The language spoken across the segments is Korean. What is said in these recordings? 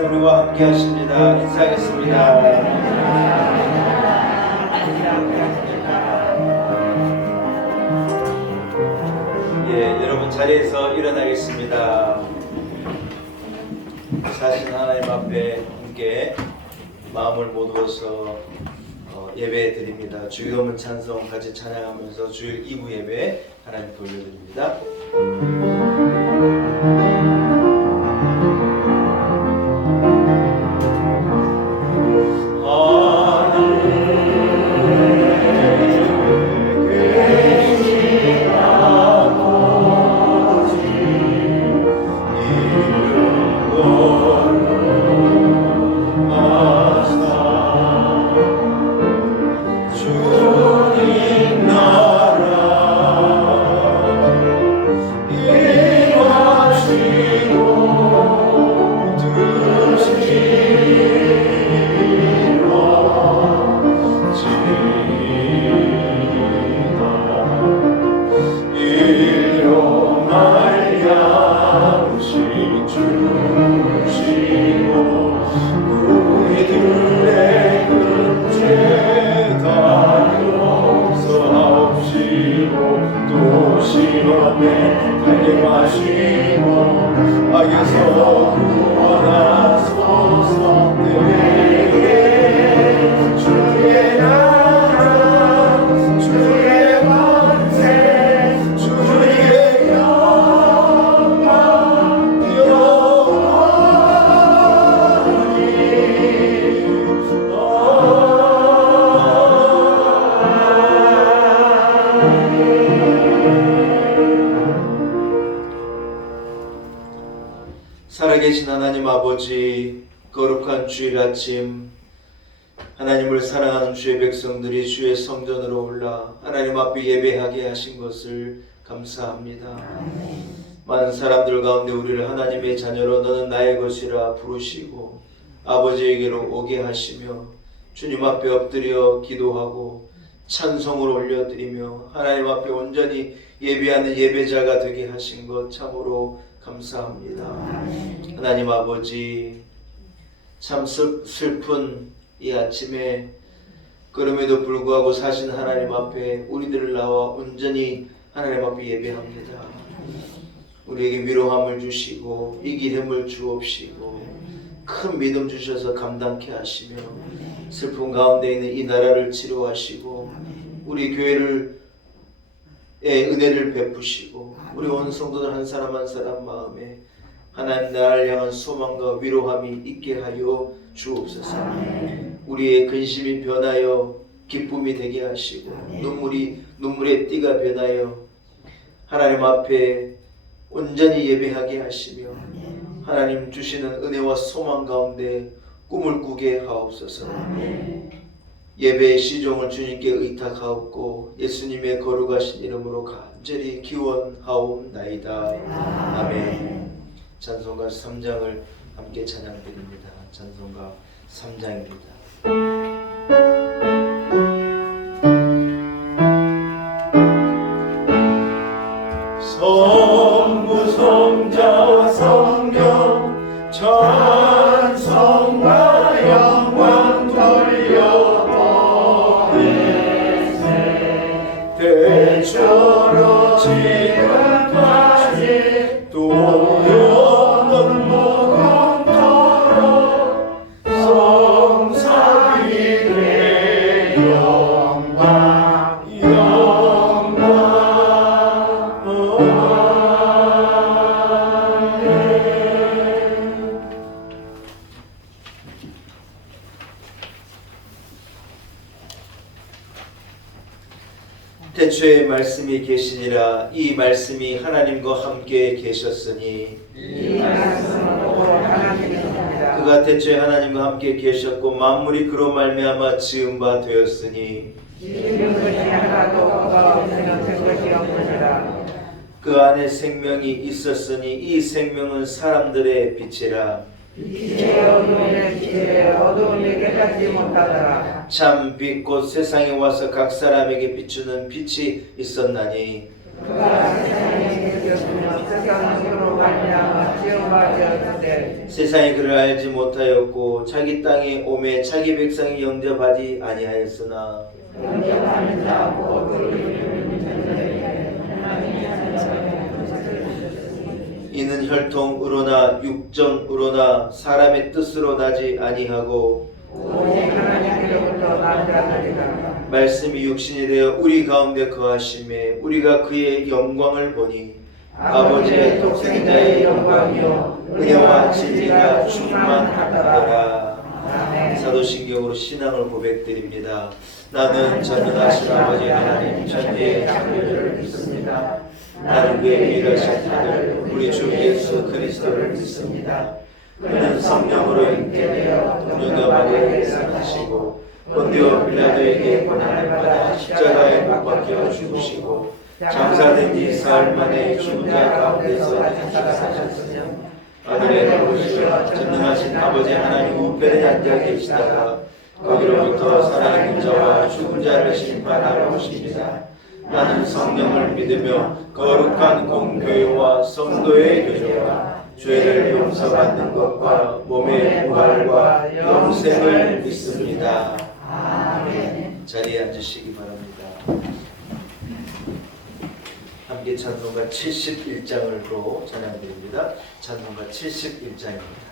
하나님 우리와 함께 하십니다. 인사하겠습니다. 여러분 자리에서 일어나겠습니다. 사실 하나님 앞에 함께 마음을 모두어서 예배 드립니다. 주기도문 찬송 같이 찬양하면서 주일 2부 예배 하나님 돌려드립니다. 살아계신 하나님 아버지, 거룩한 주일 아침 하나님을 사랑하는 주의 백성들이 주의 성전으로 올라 하나님 앞에 예배하게 하신 것을 감사합니다. 많은 사람들 가운데 우리를 하나님의 자녀로 너는 나의 것이라 부르시고 아버지에게로 오게 하시며 주님 앞에 엎드려 기도하고 찬송을 올려드리며 하나님 앞에 온전히 예배하는 예배자가 되게 하신 것 참으로 감사합니다. 하나님 아버지, 참 슬픈 이 아침에 그럼에도 불구하고 사신 하나님 앞에 우리들을 나와 온전히 하나님 앞에 예배합니다. 우리에게 위로함을 주시고 이길 힘을 주옵시고 큰 믿음 주셔서 감당케 하시며 슬픔 가운데 있는 이 나라를 치료하시고 우리 교회를 은혜를 베푸시고 우리 온 성도들 한 사람 한 사람 마음에 하나님 나라를 향한 소망과 위로함이 있게 하여 주옵소서. 우리의 근심이 변하여 기쁨이 되게 하시고 눈물의 띠가 변하여 하나님 앞에 온전히 예배하게 하시며 하나님 주시는 은혜와 소망 가운데 꿈을 꾸게 하옵소서. 예배의 시종을 주님께 의탁하옵고 예수님의 거룩하신 이름으로 간절히 기원하옵나이다. 아멘. 찬송가 3장을 함께 찬양드립니다. 찬송가 3장입니다. 성부 성자 성령 찬송과 영광 돌려보내세 대처로 지금까지 또 영원 무궁토록 성삼위의 영광 태초에 말씀이 계시니라. 이 말씀이 하나님과 함께 계셨으니 그가 태초에 하나님과 함께 계셨고 만물이 그로 말미암아 지은 바 되었으니 그 안에 생명이 있었으니 이 생명은 사람들의 빛이라. 참 빛 곧 세상에 와서 각 사람에게 비추는 빛이 있었나니 세상이 그를 알지 못하였고 자기 땅에 오매 자기 백성이 영접하지 아니하였으나 영접하는 자 곧 그를 이루는 자들에게 하나님이 하는 이는 혈통으로나 육정으로나 사람의 뜻으로 나지 아니하고 오직 하나님께로부터 난 자들이라. 말씀이 육신이 되어 우리 가운데 거하심에 우리가 그의 영광을 보니 아버지의 독생자의 영광이요 은혜와 진리가 충만하더라. 사도신경으로 신앙을 고백드립니다. 나는 전능하신 아버지 하나님 천지의 창조주를 믿습니다. 나는 그의 일하신 아들 우리 주 예수 그리스도를 믿습니다. 그는 성령으로 잉태되어 동정녀 마리아에게서 나시고 본디오 빌라도에게 고난을 받아 십자가에 못 박혀 죽으시고 장사된 지 사흘 만에 죽은 자 가운데서 다시 사셨으며 하늘에 오르시어 전능하신 아버지 하나님 우편에 앉아 계시다가 거기로부터 살아있는 자와 죽은 자를 심판하러 오십니다. 나는 성령을 믿으며 거룩한 공교회와 성도의 교제와 죄를 용서받는 것과 몸의 부활과 영생을 믿습니다. 아멘. 자리에 앉으시기 바랍니다. 함께 찬송가 71장으로 찬양드립니다. 찬송가 71장입니다.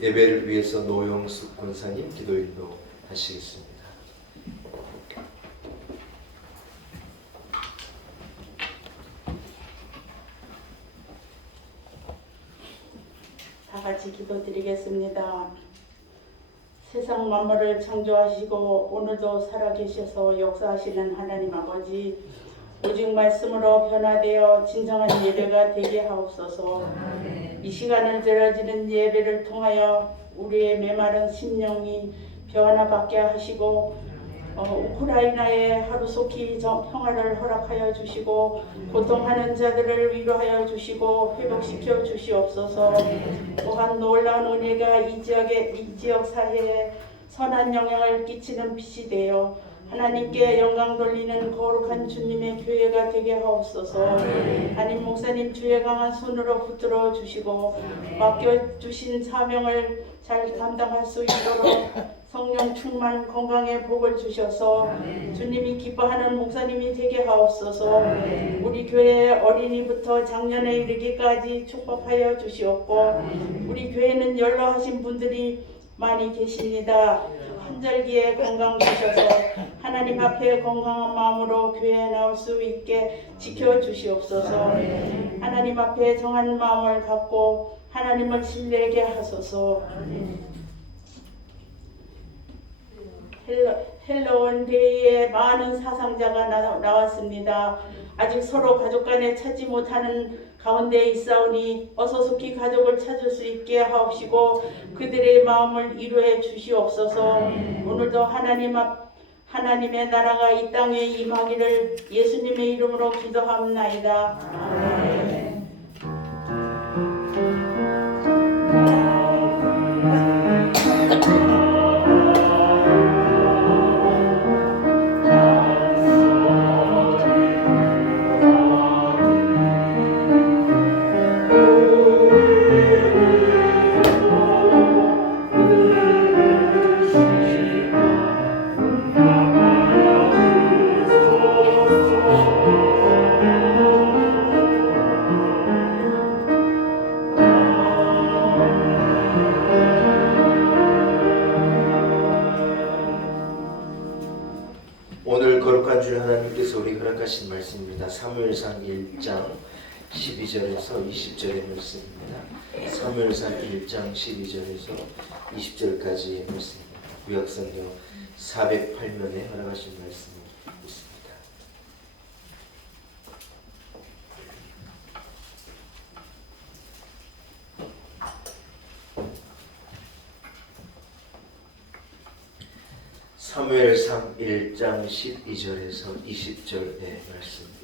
예배를 위해서 노영숙 권사님 기도 인도 하시겠습니다. 다 같이 기도드리겠습니다. 세상 만물을 창조하시고 오늘도 살아계셔서 역사하시는 하나님 아버지, 오직 말씀으로 변화되어 진정한 예배가 되게 하옵소서. 이 시간을 드려지는 예배를 통하여 우리의 메마른 심령이 변화받게 하시고 우크라이나에 하루속히 평화를 허락하여 주시고 고통하는 자들을 위로하여 주시고 회복시켜 주시옵소서. 또한 놀라운 은혜가 이 지역 사회에 선한 영향을 끼치는 빛이 되어 하나님께 영광 돌리는 거룩한 주님의 교회가 되게 하옵소서. 담임 목사님 주의 강한 손으로 붙들어 주시고 맡겨주신 사명을 잘 감당할 수 있도록 성령 충만 건강의 복을 주셔서 주님이 기뻐하는 목사님이 되게 하옵소서. 우리 교회 어린이부터 장년에 이르기까지 축복하여 주시옵고 우리 교회는 연로하신 분들이 많이 계십니다. 한절기에 건강 주셔서 하나님 앞에 건강한 마음으로 교회에 나올 수 있게 지켜주시옵소서. 하나님 앞에 정한 마음을 갖고 하나님을 신뢰하게 하소서. 헬로원 데이에 많은 사상자가 나왔습니다. 아직 서로 가족 간에 찾지 못하는 가운데 있사오니 어서 속히 가족을 찾을 수 있게 하옵시고 그들의 마음을 이루어 주시옵소서. 오늘도 하나님의 나라가 이 땅에 임하기를 예수님의 이름으로 기도합나이다. 아멘. 오늘 거룩한 주일 하나님께서 우리 허락하신 말씀입니다. 사무엘상 1장 12절에서 20절의 말씀입니다. 사무엘상 1장 12절에서 20절까지의 말씀입니다. 구약성경 408면에 허락하신 말씀이 있습니다. 사무엘상 1장 12절에서 20절의 말씀입니다.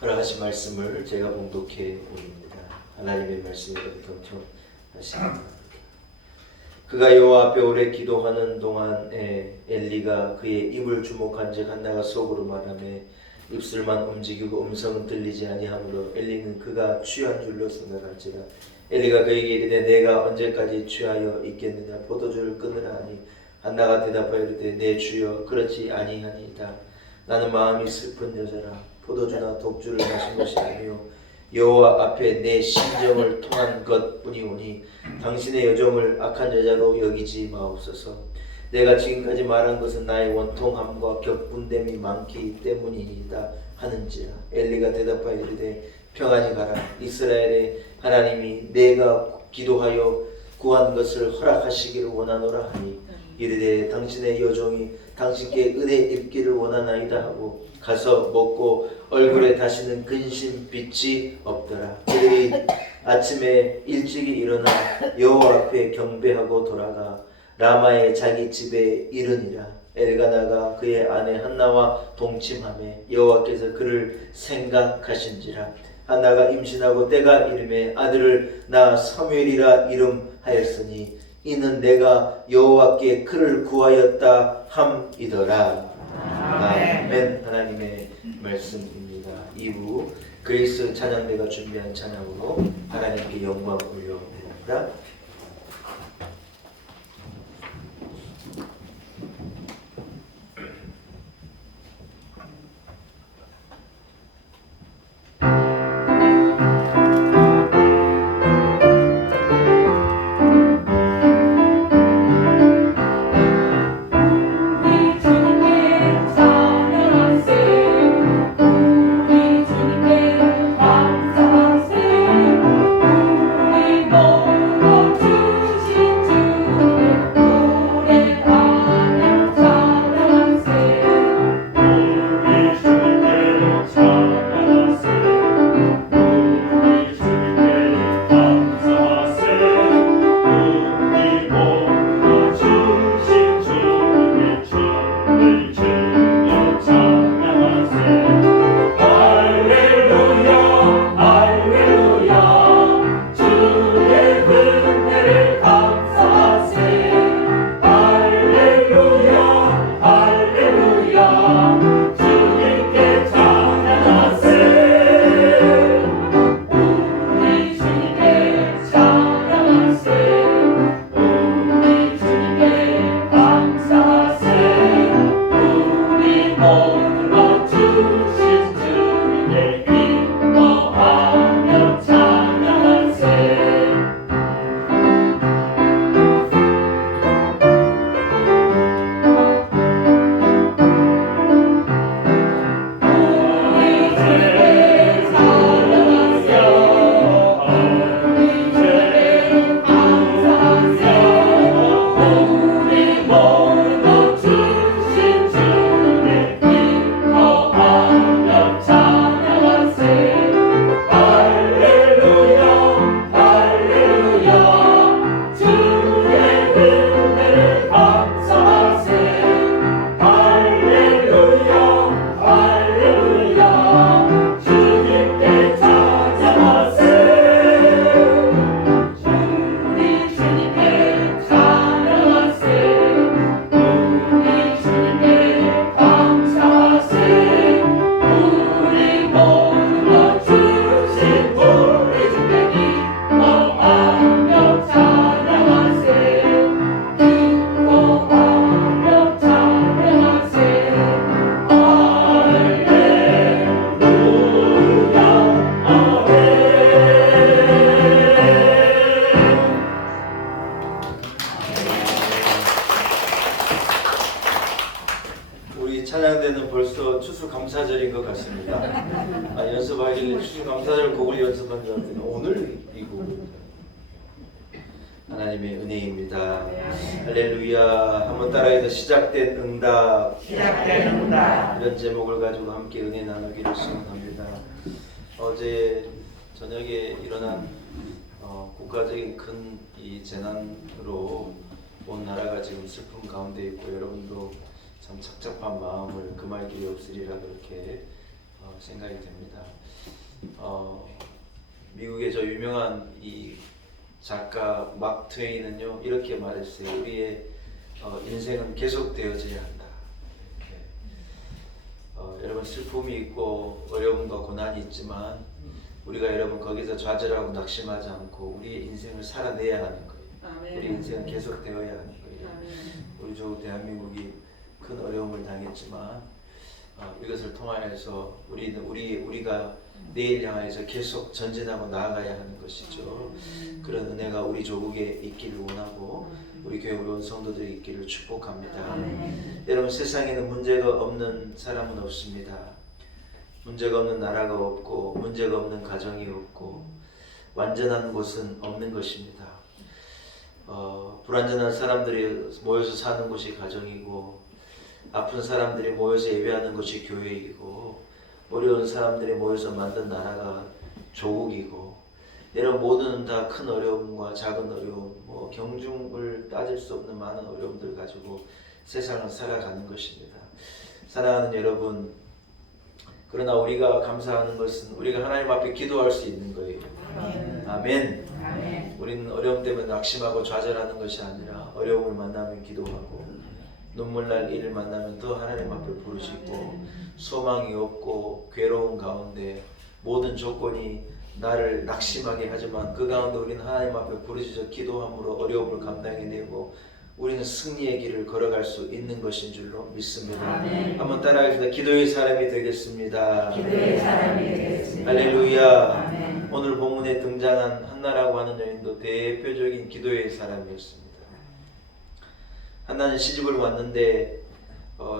허락하신 말씀을 제가 봉독해 옵니다. 하나님의 말씀이 경청하시기 그가 여호와 앞에 오래 기도하는 동안에 엘리가 그의 입을 주목한즉 한나가 속으로 말하며 입술만 움직이고 음성은 들리지 아니하므로 엘리는 그가 취한 줄로 생각할지라. 엘리가 그에게 이르되 내가 언제까지 취하여 있겠느냐 포도주를 끊으라 하니 한나가 대답하여 이르되 내 주여 그렇지 아니하니이다. 나는 마음이 슬픈 여자라 포도주나 독주를 마신 것이 아니요 여호와 앞에 내 심정을 통한 것뿐이오니 당신의 여종을 악한 여자로 여기지 마옵소서. 내가 지금까지 말한 것은 나의 원통함과 격분됨이 많기 때문이니이다 하는지라. 엘리가 대답하여 이르되 평안히 가라. 이스라엘의 하나님이 내가 기도하여 구한 것을 허락하시기를 원하노라 하니 이르되 당신의 여종이 당신께 은혜 입기를 원하나이다 하고 가서 먹고 얼굴에 다시는 근심 빛이 없더라. 그들이 아침에 일찍이 일어나 여호와 앞에 경배하고 돌아가 라마의 자기 집에 이르니라. 엘가나가 그의 아내 한나와 동침하며 여호와께서 그를 생각하신지라. 한나가 임신하고 때가 이름에 아들을 낳아 사무엘이라 이름하였으니 이는 내가 여호와께 그를 구하였다 함이더라. 아멘. 하나님의 말씀입니다. 2부 그리스 찬양대가 준비한 찬양으로 하나님께 영광 올려드립니다. 우리 주님께 감사하세 우리 모두 벌써 추수감사절인 것 같습니다. 연습하길래 추수감사절 곡을 연습한 줄 알았더니 오늘 이 곡입니다. 하나님의 은혜입니다. 할렐루야. 한번 따라해서 시작된 응답. 이런 제목을 가지고 함께 은혜 나누기를 소원합니다. 어제 저녁에 일어난 국가적인 큰 이 재난으로 온 나라가 지금 슬픔 가운데 있고 여러분도 참 착잡한 마음을 금할 길이 없으리라 그렇게 생각이 됩니다. 미국의 저 유명한 이 작가 막 트웨인은요 이렇게 말했어요. 우리의 인생은 계속되어져야 한다. 여러분 슬픔이 있고 어려움과 고난이 있지만 우리가 여러분 거기서 좌절하고 낙심하지 않고 우리의 인생을 살아내야 하는 거예요. 아멘. 우리 인생은 계속되어야 하는 거예요. 아멘. 우리 조 대한민국이 큰 어려움을 당했지만 이것을 통하여서 우리가 내일 향해서 계속 전진하고 나아가야 하는 것이죠. 그런 은혜가 우리 조국에 있기를 원하고 우리 교회 온 성도들이 있기를 축복합니다. 여러분 세상에는 문제가 없는 사람은 없습니다. 문제가 없는 나라가 없고 문제가 없는 가정이 없고 완전한 곳은 없는 것입니다. 불완전한 사람들이 모여서 사는 곳이 가정이고 아픈 사람들이 모여서 예배하는 것이 교회이고 어려운 사람들이 모여서 만든 나라가 조국이고 여러분 모두는 다 큰 어려움과 작은 어려움 경중을 따질 수 없는 많은 어려움들 가지고 세상을 살아가는 것입니다. 사랑하는 여러분, 그러나 우리가 감사하는 것은 우리가 하나님 앞에 기도할 수 있는 거예요. 아멘. 우리는 어려움 때문에 낙심하고 좌절하는 것이 아니라 어려움을 만나면 기도하고 눈물 날 일을 만나면 더 하나님 앞에 부르짖고 소망이 없고 괴로운 가운데 모든 조건이 나를 낙심하게 하지만 그 가운데 우리는 하나님 앞에 부르짖어 기도함으로 어려움을 감당해내고 우리는 승리의 길을 걸어갈 수 있는 것인 줄로 믿습니다. 아멘. 한번 따라하겠습니다. 기도의 사람이 되겠습니다. 기도의 사람이 되겠습니다. 할렐루야. 아멘. 오늘 본문에 등장한 한나라고 하는 여인도 대표적인 기도의 사람이었습니다. 한나는 시집을 왔는데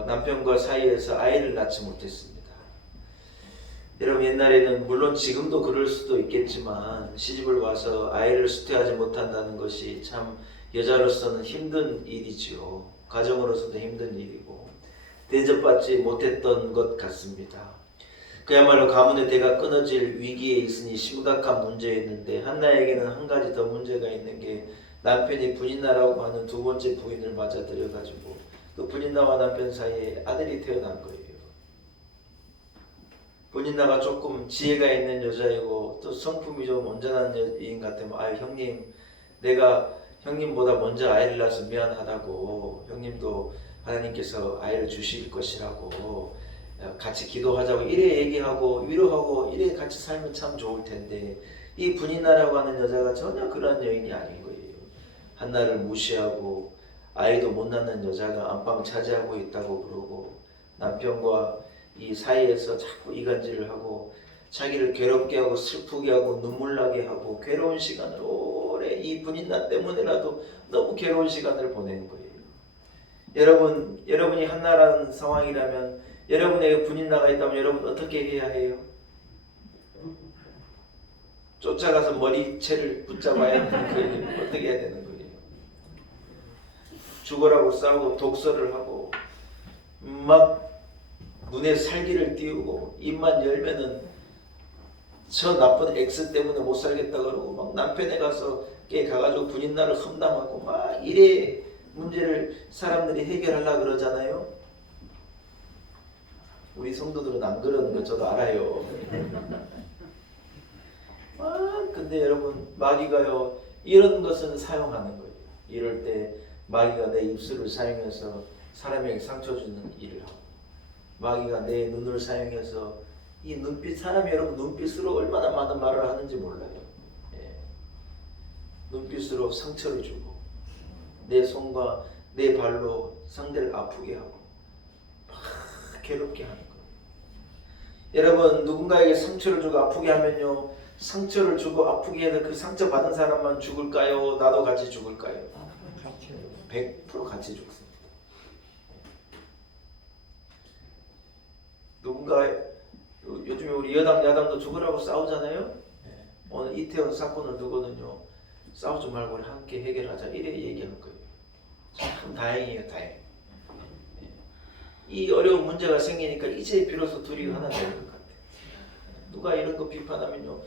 남편과 사이에서 아이를 낳지 못했습니다. 여러분 옛날에는 물론 지금도 그럴 수도 있겠지만 시집을 와서 아이를 수태하지 못한다는 것이 참 여자로서는 힘든 일이지요. 가정으로서도 힘든 일이고 대접받지 못했던 것 같습니다. 그야말로 가문의 대가 끊어질 위기에 있으니 심각한 문제였는데 한나에게는 한 가지 더 문제가 있는 게 남편이 분인나라고 하는 두 번째 부인을 맞아들여가지고 그 분인나와 남편 사이에 아들이 태어난 거예요. 분인나가 조금 지혜가 있는 여자이고 또 성품이 좀 온전한 여인 같으면 형님 내가 형님보다 먼저 아이를 낳아서 미안하다고 형님도 하나님께서 아이를 주실 것이라고 같이 기도하자고 이래 얘기하고 위로하고 이래 같이 살면 참 좋을 텐데 이 분인나라고 하는 여자가 전혀 그런 여인이 아닌 거예요. 한나를 무시하고 아이도 못 낳는 여자가 안방 차지하고 있다고 그러고 남편과 이 사이에서 자꾸 이간질을 하고 자기를 괴롭게 하고 슬프게 하고 눈물 나게 하고 괴로운 시간을 오래 이 분인나 때문에라도 너무 괴로운 시간을 보내는 거예요. 여러분이 한나라는 상황이라면 여러분에게 분인나가 있다면 여러분 어떻게 해야 해요? 쫓아가서 머리채를 붙잡아야 되는 거예요. 어떻게 해야 되는 거예요? 죽으라고 싸우고 독서를 하고 막 눈에 살기를 띄우고 입만 열면은 저 나쁜 X 때문에 못 살겠다 그러고 막 남편에 가가지고 분인나를 험담하고 막 이래 문제를 사람들이 해결하려고 그러잖아요. 우리 성도들은 안 그러는 거 저도 알아요. 근데 여러분 마귀가요 이런 것은 사용하는 거예요. 이럴 때 마귀가 내 입술을 사용해서 사람에게 상처 주는 일을 하고 마귀가 내 눈을 사용해서 이 눈빛 사람이 여러분 눈빛으로 얼마나 많은 말을 하는지 몰라요. 눈빛으로 상처를 주고 내 손과 내 발로 상대를 아프게 하고 막 괴롭게 하는 거예요. 여러분 누군가에게 상처를 주고 아프게 하면요 상처를 주고 아프게 해서 그 상처 받은 사람만 죽을까요? 나도 같이 죽을까요? 100% 같이 죽습니다. 뭔가 요즘에 우리 여당 야당도 죽으라고 싸우잖아요. 오늘 이태원 사건을 두고는요, 싸우지 말고 우리 함께 해결하자 이래 얘기하는 거예요. 참 다행이에요, 다행. 이 어려운 문제가 생기니까 이제 비로소 둘이 하나 되는 것 같아요. 누가 이런 거 비판하면요,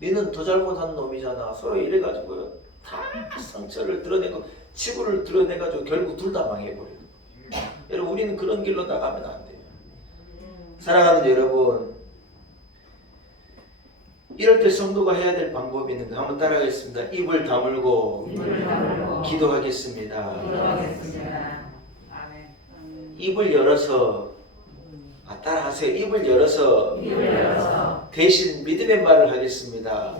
너는 더 잘못한 놈이잖아. 서로 이래가지고요, 다 상처를 드러내고 치부를 드러내가지고 결국 둘 다 망해버려요. 여러분, 우리는 그런 길로 나가면 안 돼요. 사랑하는 여러분, 이럴 때 성도가 해야 될 방법이 있는데 한번 따라하겠습니다. 입을 다물고 기도하겠습니다. 입을 열어서 따라하세요. 입을 열어서 대신 믿음의 말을 하겠습니다.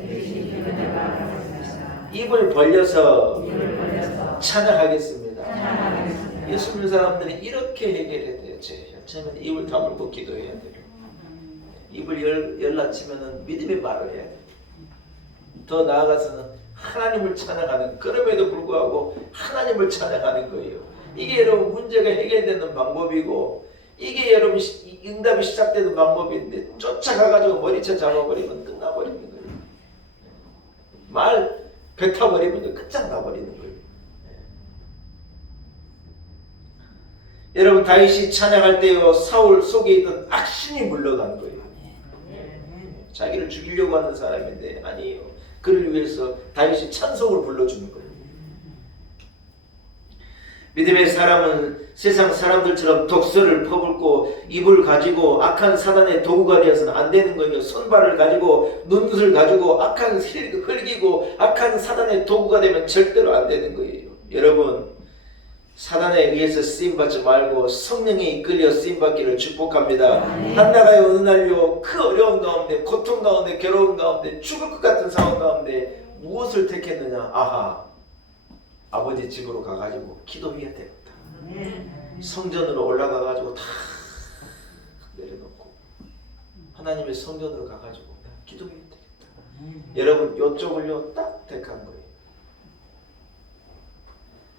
입을 벌려서 찬양하겠습니다. 예수 믿는 사람들이 이렇게 해결해야 돼요. 제일 처음에는 입을 다물고 기도해야 돼요. 입을 열라치면은 믿음의 말을 해야 돼요. 더 나아가서는 하나님을 찬양하는, 그럼에도 불구하고 하나님을 찬양하는 거예요. 이게 여러분 문제가 해결되는 방법이고, 이게 여러분 응답이 시작되는 방법인데, 쫓아가가지고 머리채 잡아버리면 끝나버리는 거예요. 말 뱉어버리면 끝장나버리는 거예요. 여러분, 다윗이 찬양할 때요, 사울 속에 있던 악신이 물러간 거예요. 자기를 죽이려고 하는 사람인데 아니에요. 그를 위해서 다윗이 찬송을 불러주는 거예요. 믿음의 사람은 세상 사람들처럼 독서를 퍼붓고 입을 가지고 악한 사단의 도구가 되어서는 안 되는 거예요. 손발을 가지고 눈을 가지고 악한 흘기고 악한 사단의 도구가 되면 절대로 안 되는 거예요. 여러분, 사단에 의해서 쓰임받지 말고 성령에 이끌려 쓰임받기를 축복합니다. 한나라의 어느 날요, 그 어려운 가운데, 고통 가운데, 괴로운 가운데, 죽을 것 같은 상황 가운데 무엇을 택했느냐? 아하, 아버지 집으로 가가지고 기도해야 되겠다. 성전으로 올라가가지고 다 내려놓고 하나님의 성전으로 가가지고 기도해야 되겠다. 여러분, 요쪽을요 딱 택한 거예요.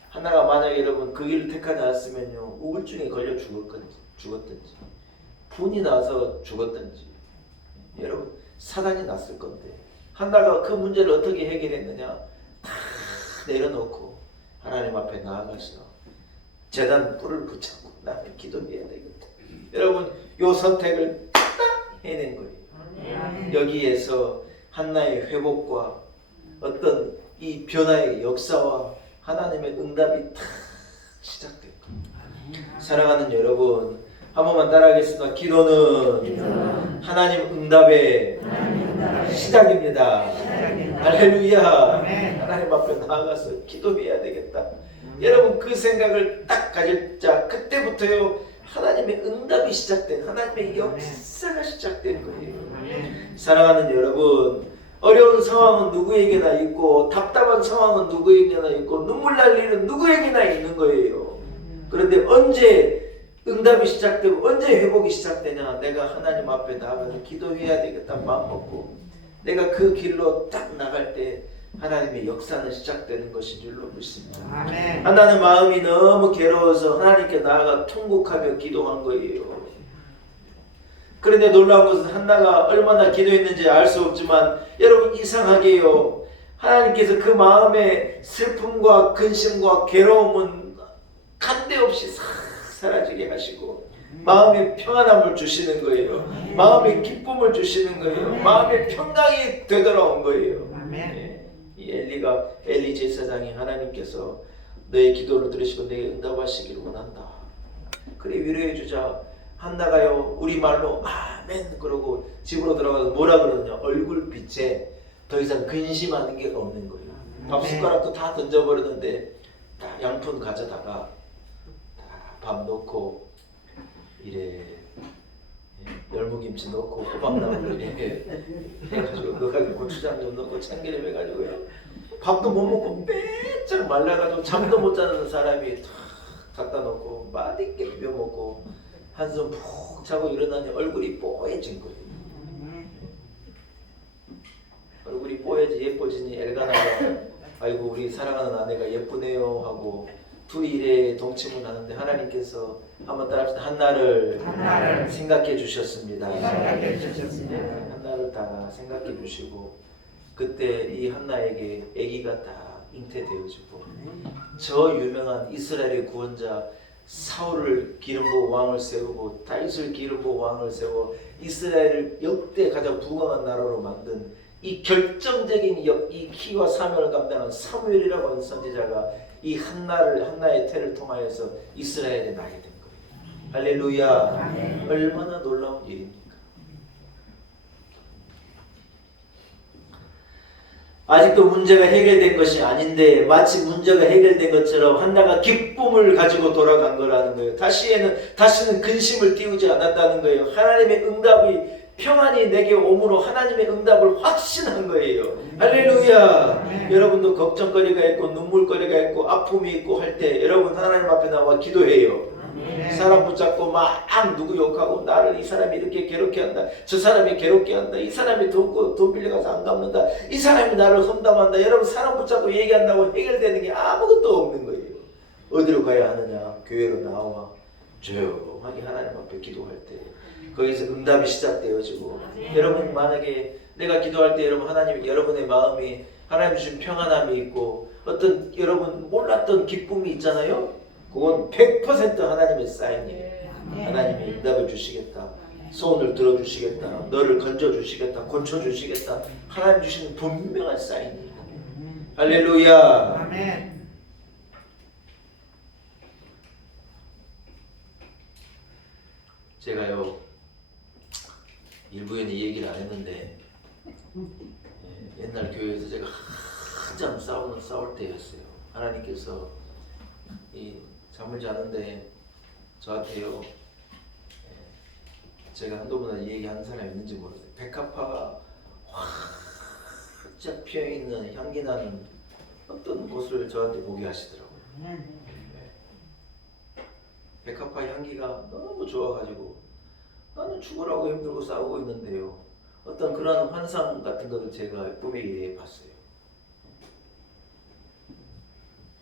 하나가 만약에 여러분 그 길을 택하지 않았으면요, 우울증에 걸려 죽었든지 분이 나서 죽었든지, 여러분 사단이 났을 건데, 하나가 그 문제를 어떻게 해결했느냐? 다 내려놓고 하나님 앞에 나아가서 제단 뿔을 붙잡고 나는 기도해야 되겠다. 여러분, 요 선택을 딱 해낸 거예요. 여기에서 한나의 회복과 어떤 이 변화의 역사와 하나님의 응답이 탁 시작된 거예요. 사랑하는 여러분, 한 번만 따라하겠습니다. 기도는 하나님 응답의 시작입니다. 할렐루야. 하나님 앞에 나아가서 기도해야 되겠다. 여러분, 그 생각을 딱 가질 자, 그때부터요 하나님의 응답이 시작된, 하나님의 역사가 시작된 거예요. 사랑하는 여러분, 어려운 상황은 누구에게나 있고, 답답한 상황은 누구에게나 있고, 눈물 날 일은 누구에게나 있는 거예요. 그런데 언제 응답이 시작되고 언제 회복이 시작되냐? 내가 하나님 앞에 나가서 기도해야 되겠다 마음 먹고 내가 그 길로 딱 나갈 때 하나님의 역사는 시작되는 것인 줄로 믿습니다. 아멘. 하나는 마음이 너무 괴로워서 하나님께 나아가 통곡하며 기도한 거예요. 그런데 놀라운 것은 한나가 얼마나 기도했는지 알 수 없지만, 여러분 이상하게요, 하나님께서 그 마음의 슬픔과 근심과 괴로움은 간데없이 싹 사라지게 하시고 마음의 평안함을 주시는 거예요. 마음의 기쁨을 주시는 거예요. 마음의 평강이 되돌아온 거예요. 이 엘리 제사장이 하나님께서 너의 기도를 들으시고 내게 응답하시기를 원한다. 그래 위로해 주자. 한나가요 우리말로 아멘 그러고 집으로 들어가서 뭐라 그러느냐, 얼굴빛에 더 이상 근심하는 게 없는 거예요. 밥 숟가락도 다 던져버렸는데 다 양푼 가져다가 밥 넣고 이래 열무김치 넣고 호박나물 이래 해가지고 넣어가지고 고추장 좀 넣고 참기름 해가지고요, 밥도 못 먹고 빼짝 말라가지고 잠도 못 자는 사람이 탁 갖다 놓고 맛있게 비벼 먹고 한숨 푹 자고 일어나니 얼굴이 뽀얘진 거예요. 얼굴이 뽀얘지 예뻐지니 엘가나가 아이고 우리 사랑하는 아내가 예쁘네요 하고 둘이 일에 동침을 하는데 하나님께서 한번 따라합시다. 한나를 한나를 생각해 주셨습니다. 생각해 주셨습니다. 한나를 다 생각해 주시고 그때 이 한나에게 아기가 다 잉태되어지고 저 유명한 이스라엘의 구원자 사울을 기름 부어 왕을 세우고 다윗을 기름 부어 왕을 세워 이스라엘을 역대 가장 부강한 나라로 만든 이 결정적인 이 키와 사명을 감당한 사무엘이라고 하는 선지자가 이 한나의 태를 통하여서 이스라엘에 나게 된 거예요. 할렐루야. 얼마나 놀라운 일입니까? 아직도 문제가 해결된 것이 아닌데 마치 문제가 해결된 것처럼 한나가 기쁨을 가지고 돌아간 거라는 거예요. 다시는 근심을 띄우지 않았다는 거예요. 하나님의 응답이 평안이 내게 오므로 하나님의 응답을 확신한 거예요. 할렐루야. 여러분도 걱정거리가 있고 눈물거리가 있고 아픔이 있고 할 때 여러분 하나님 앞에 나와 기도해요. 사람 붙잡고 막 누구 욕하고 나를 이 사람이 이렇게 괴롭게 한다, 저 사람이 괴롭게 한다, 이 사람이 돈 빌려가서 안 갚는다, 이 사람이 나를 험담한다. 여러분 사람 붙잡고 얘기한다고 해결되는 게 아무것도 없는 거예요. 어디로 가야 하느냐? 교회로 나와 조용하게 하나님 앞에 기도할 때 거기서 응답이 시작되어지고 여러분 만약에 내가 기도할 때 여러분 하나님 여러분의 마음이 하나님 주신 평안함이 있고 어떤 여러분 몰랐던 기쁨이 있잖아요. 그건 100% 하나님의 사인이에요. 하나님이 응답을 주시겠다. 소원을 들어주시겠다. 너를 건져주시겠다. 고쳐주시겠다. 하나님 주시는 분명한 사인이에요. 할렐루야. 아멘. 제가요 일부에는 이 얘기를 안 했는데 옛날 교회에서 제가 한참 싸울 때였어요. 하나님께서 이 잠을 자는데 저한테요 제가 한두 번이나 이 얘기 하는 사람이 있는지 모르겠어요. 백합화가 활짝 피어있는 향기 나는 어떤 곳을 저한테 보게 하시더라고요. 백합화 향기가 너무 좋아가지고 나는 죽으라고 힘들고 싸우고 있는데요. 어떤 그런 환상 같은 것을 제가 꿈에 이래 봤어요.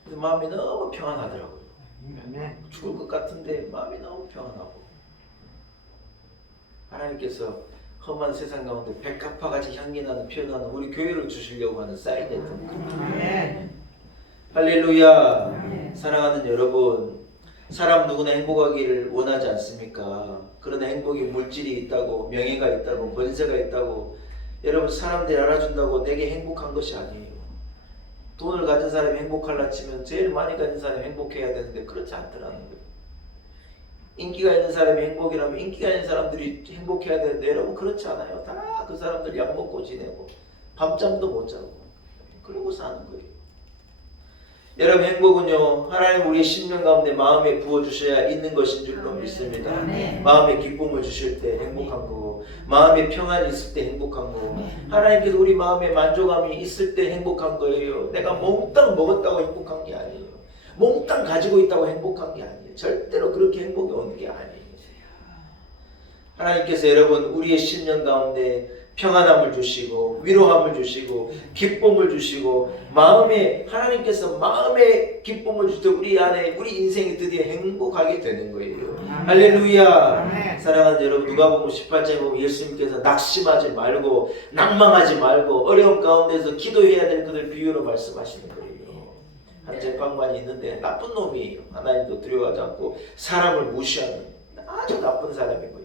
그래서 마음이 너무 평안하더라고요. 죽을 것 같은데 마음이 너무 평안하고 하나님께서 험한 세상 가운데 백합화같이 향기 나는 피어나는 우리 교회를 주시려고 하는 사인이었던 거예요. 할렐루야. 사랑하는 여러분, 사람 누구나 행복하기를 원하지 않습니까? 그러나 행복이 물질이 있다고, 명예가 있다고, 권세가 있다고 여러분 사람들이 알아준다고 내게 행복한 것이 아니에요. 돈을 가진 사람이 행복하려 치면 제일 많이 가진 사람이 행복해야 되는데 그렇지 않더라는 거예요. 인기가 있는 사람이 행복이라면 인기가 있는 사람들이 행복해야 되는데 여러분 그렇지 않아요. 다 그 사람들 약 먹고 지내고 밤잠도 못 자고 그러고 사는 거예요. 여러분 행복은요 하나님 우리의 심령 가운데 마음에 부어주셔야 있는 것인 줄로 믿습니다. 마음에 기쁨을 주실 때 행복한 거고 마음에 평안이 있을 때 행복한 거고 하나님께서 우리 마음에 만족감이 있을 때 행복한 거예요. 내가 몽땅 먹었다고 행복한 게 아니에요. 몽땅 가지고 있다고 행복한 게 아니에요. 절대로 그렇게 행복이 오는 게 아니에요. 하나님께서 여러분 우리의 심령 가운데 평안함을 주시고 위로함을 주시고 기쁨을 주시고 마음에 하나님께서 마음에 기쁨을 주실 때 우리 안에 우리 인생이 드디어 행복하게 되는 거예요. 할렐루야. 사랑하는 여러분 누가복음 18장에 보면 예수님께서 낙심하지 말고 낭망하지 말고 어려움 가운데서 기도해야 될 것을 비유로 말씀하시는 거예요. 한 재판관이 있는데 나쁜 놈이에요. 하나님도 두려워하지 않고 사람을 무시하는 아주 나쁜 사람인 거예요.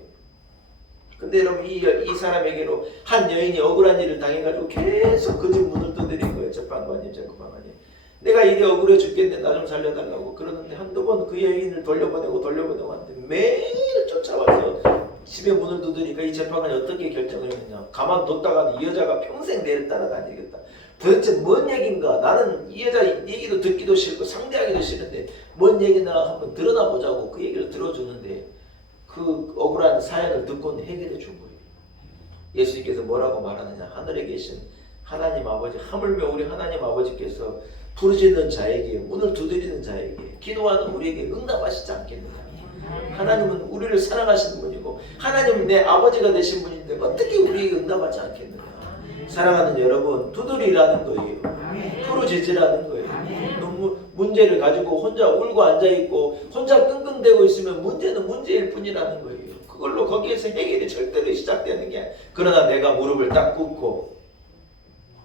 근데 여러분 이 사람에게로 한 여인이 억울한 일을 당해가지고 계속 그 집 문을 두드린 거예요. 재판관님, 재판관님. 내가 일이 억울해 죽겠는데 나 좀 살려달라고 그러는데 한두 번 그 여인을 돌려보내고 하는데 매일 쫓아와서 집에 문을 두드리니까 이 재판관이 어떻게 결정을 했느냐. 가만뒀다가는 이 여자가 평생 내를 따라다니겠다. 도대체 뭔 얘기인가. 나는 이 여자 얘기도 듣기도 싫고 상대하기도 싫은데 뭔 얘기나 한번 드러나 보자고 그 얘기를 들어주는데 그 억울한 사연을 듣고는 해결해 준 거예요. 예수님께서 뭐라고 말하느냐. 하늘에 계신 하나님 아버지, 하물며 우리 하나님 아버지께서 부르짖는 자에게, 문을 두드리는 자에게, 기도하는 우리에게 응답하시지 않겠느냐. 하나님은 우리를 사랑하시는 분이고 하나님은 내 아버지가 되신 분인데 어떻게 우리에게 응답하지 않겠느냐. 사랑하는 여러분, 두드리라는 거예요. 부르짖으라는 거예요. 너무 문제를 가지고 혼자 울고 앉아있고 혼자 끙끙대고 있으면 문제는 문제일 뿐이라는 거예요. 그걸로 거기에서 해결이 절대로 시작되는 게 아니에요. 그러나 내가 무릎을 딱 꿇고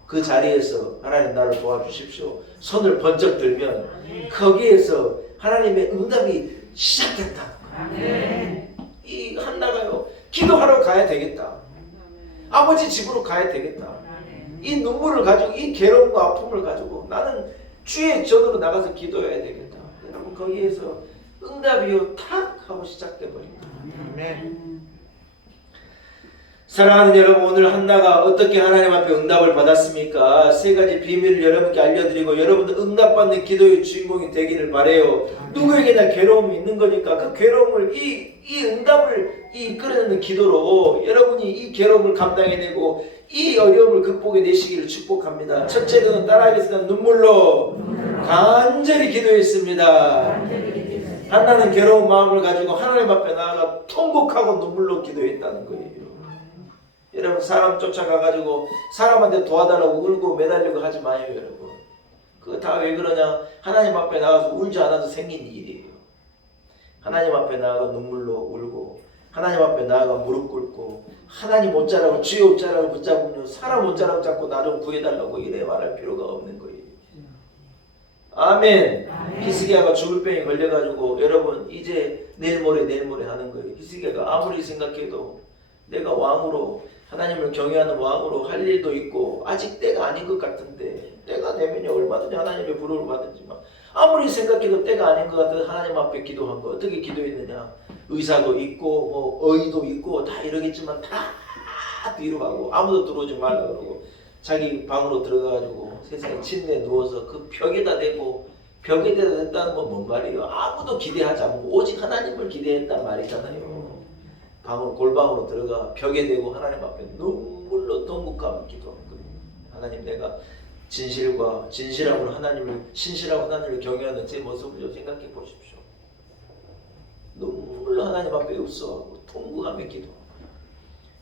그 자리에서 하나님 나를 도와주십시오. 손을 번쩍 들면 거기에서 하나님의 응답이 시작된다는 거예요. 이 한나가요. 기도하러 가야 되겠다. 아버지 집으로 가야 되겠다. 이 눈물을 가지고 이 괴로움과 아픔을 가지고 나는 주의 전으로 나가서 기도해야 되겠다. 여러분 거기에서 응답이요 탁 하고 시작돼 버립니다. 사랑하는 여러분, 오늘 한나가 어떻게 하나님 앞에 응답을 받았습니까? 세 가지 비밀을 여러분께 알려드리고 여러분들 응답받는 기도의 주인공이 되기를 바래요. 누구에게나 괴로움이 있는 거니까 그 괴로움을 이 응답을 이끌어내는 기도로 여러분이 이 괴로움을 감당해내고 이 어려움을 극복해내시기를 축복합니다. 첫째는 따라하겠습니다. 눈물로 간절히 기도했습니다. 한나는 괴로운 마음을 가지고 하나님 앞에 나아가 통곡하고 눈물로 기도했다는 거예요. 여러분 사람 쫓아가가지고 사람한테 도와달라고 울고 매달리고 하지 마요 여러분. 그거 다 왜 그러냐? 하나님 앞에 나가서 울지 않아도 생긴 일이에요. 하나님 앞에 나아가 눈물로 울고 하나님 앞에 나아가 무릎 꿇고 하나님 옷자락을 주의 옷자락을 붙잡으면 사람 옷자락 잡고 나 좀 구해달라고 이래 말할 필요가 없는 거예요. 아멘. 히스기야가 죽을 병에 걸려가지고 여러분 이제 내일 모레 하는 거예요. 히스기야가 아무리 생각해도 내가 왕으로 하나님을 경외하는 왕으로 할 일도 있고 아직 때가 아닌 것 같은데 때가 되면 얼마든지 하나님의 부름을 받은지만 아무리 생각해도 때가 아닌 것 같아서 하나님 앞에 기도한 거 어떻게 기도했느냐? 의사도 있고 뭐 어의도 있고 다 이러겠지만 다 뒤로 가고 아무도 들어오지 말라 그러고 자기 방으로 들어가가지고 세상에 침대에 누워서 그 벽에다 대고 벽에다 댔다는 건 뭔 말이에요? 아무도 기대하지 않고 오직 하나님을 기대했단 말이잖아요. 방으로 골방으로 들어가 벽에 대고 하나님 앞에 눈물로 통곡하며 기도하는 거예요. 하나님 내가 진실하고 하나님을 경외하는 제 모습을 좀 생각해 보십시오. 눈물로 하나님 앞에 읍소하고 통곡하며 기도하고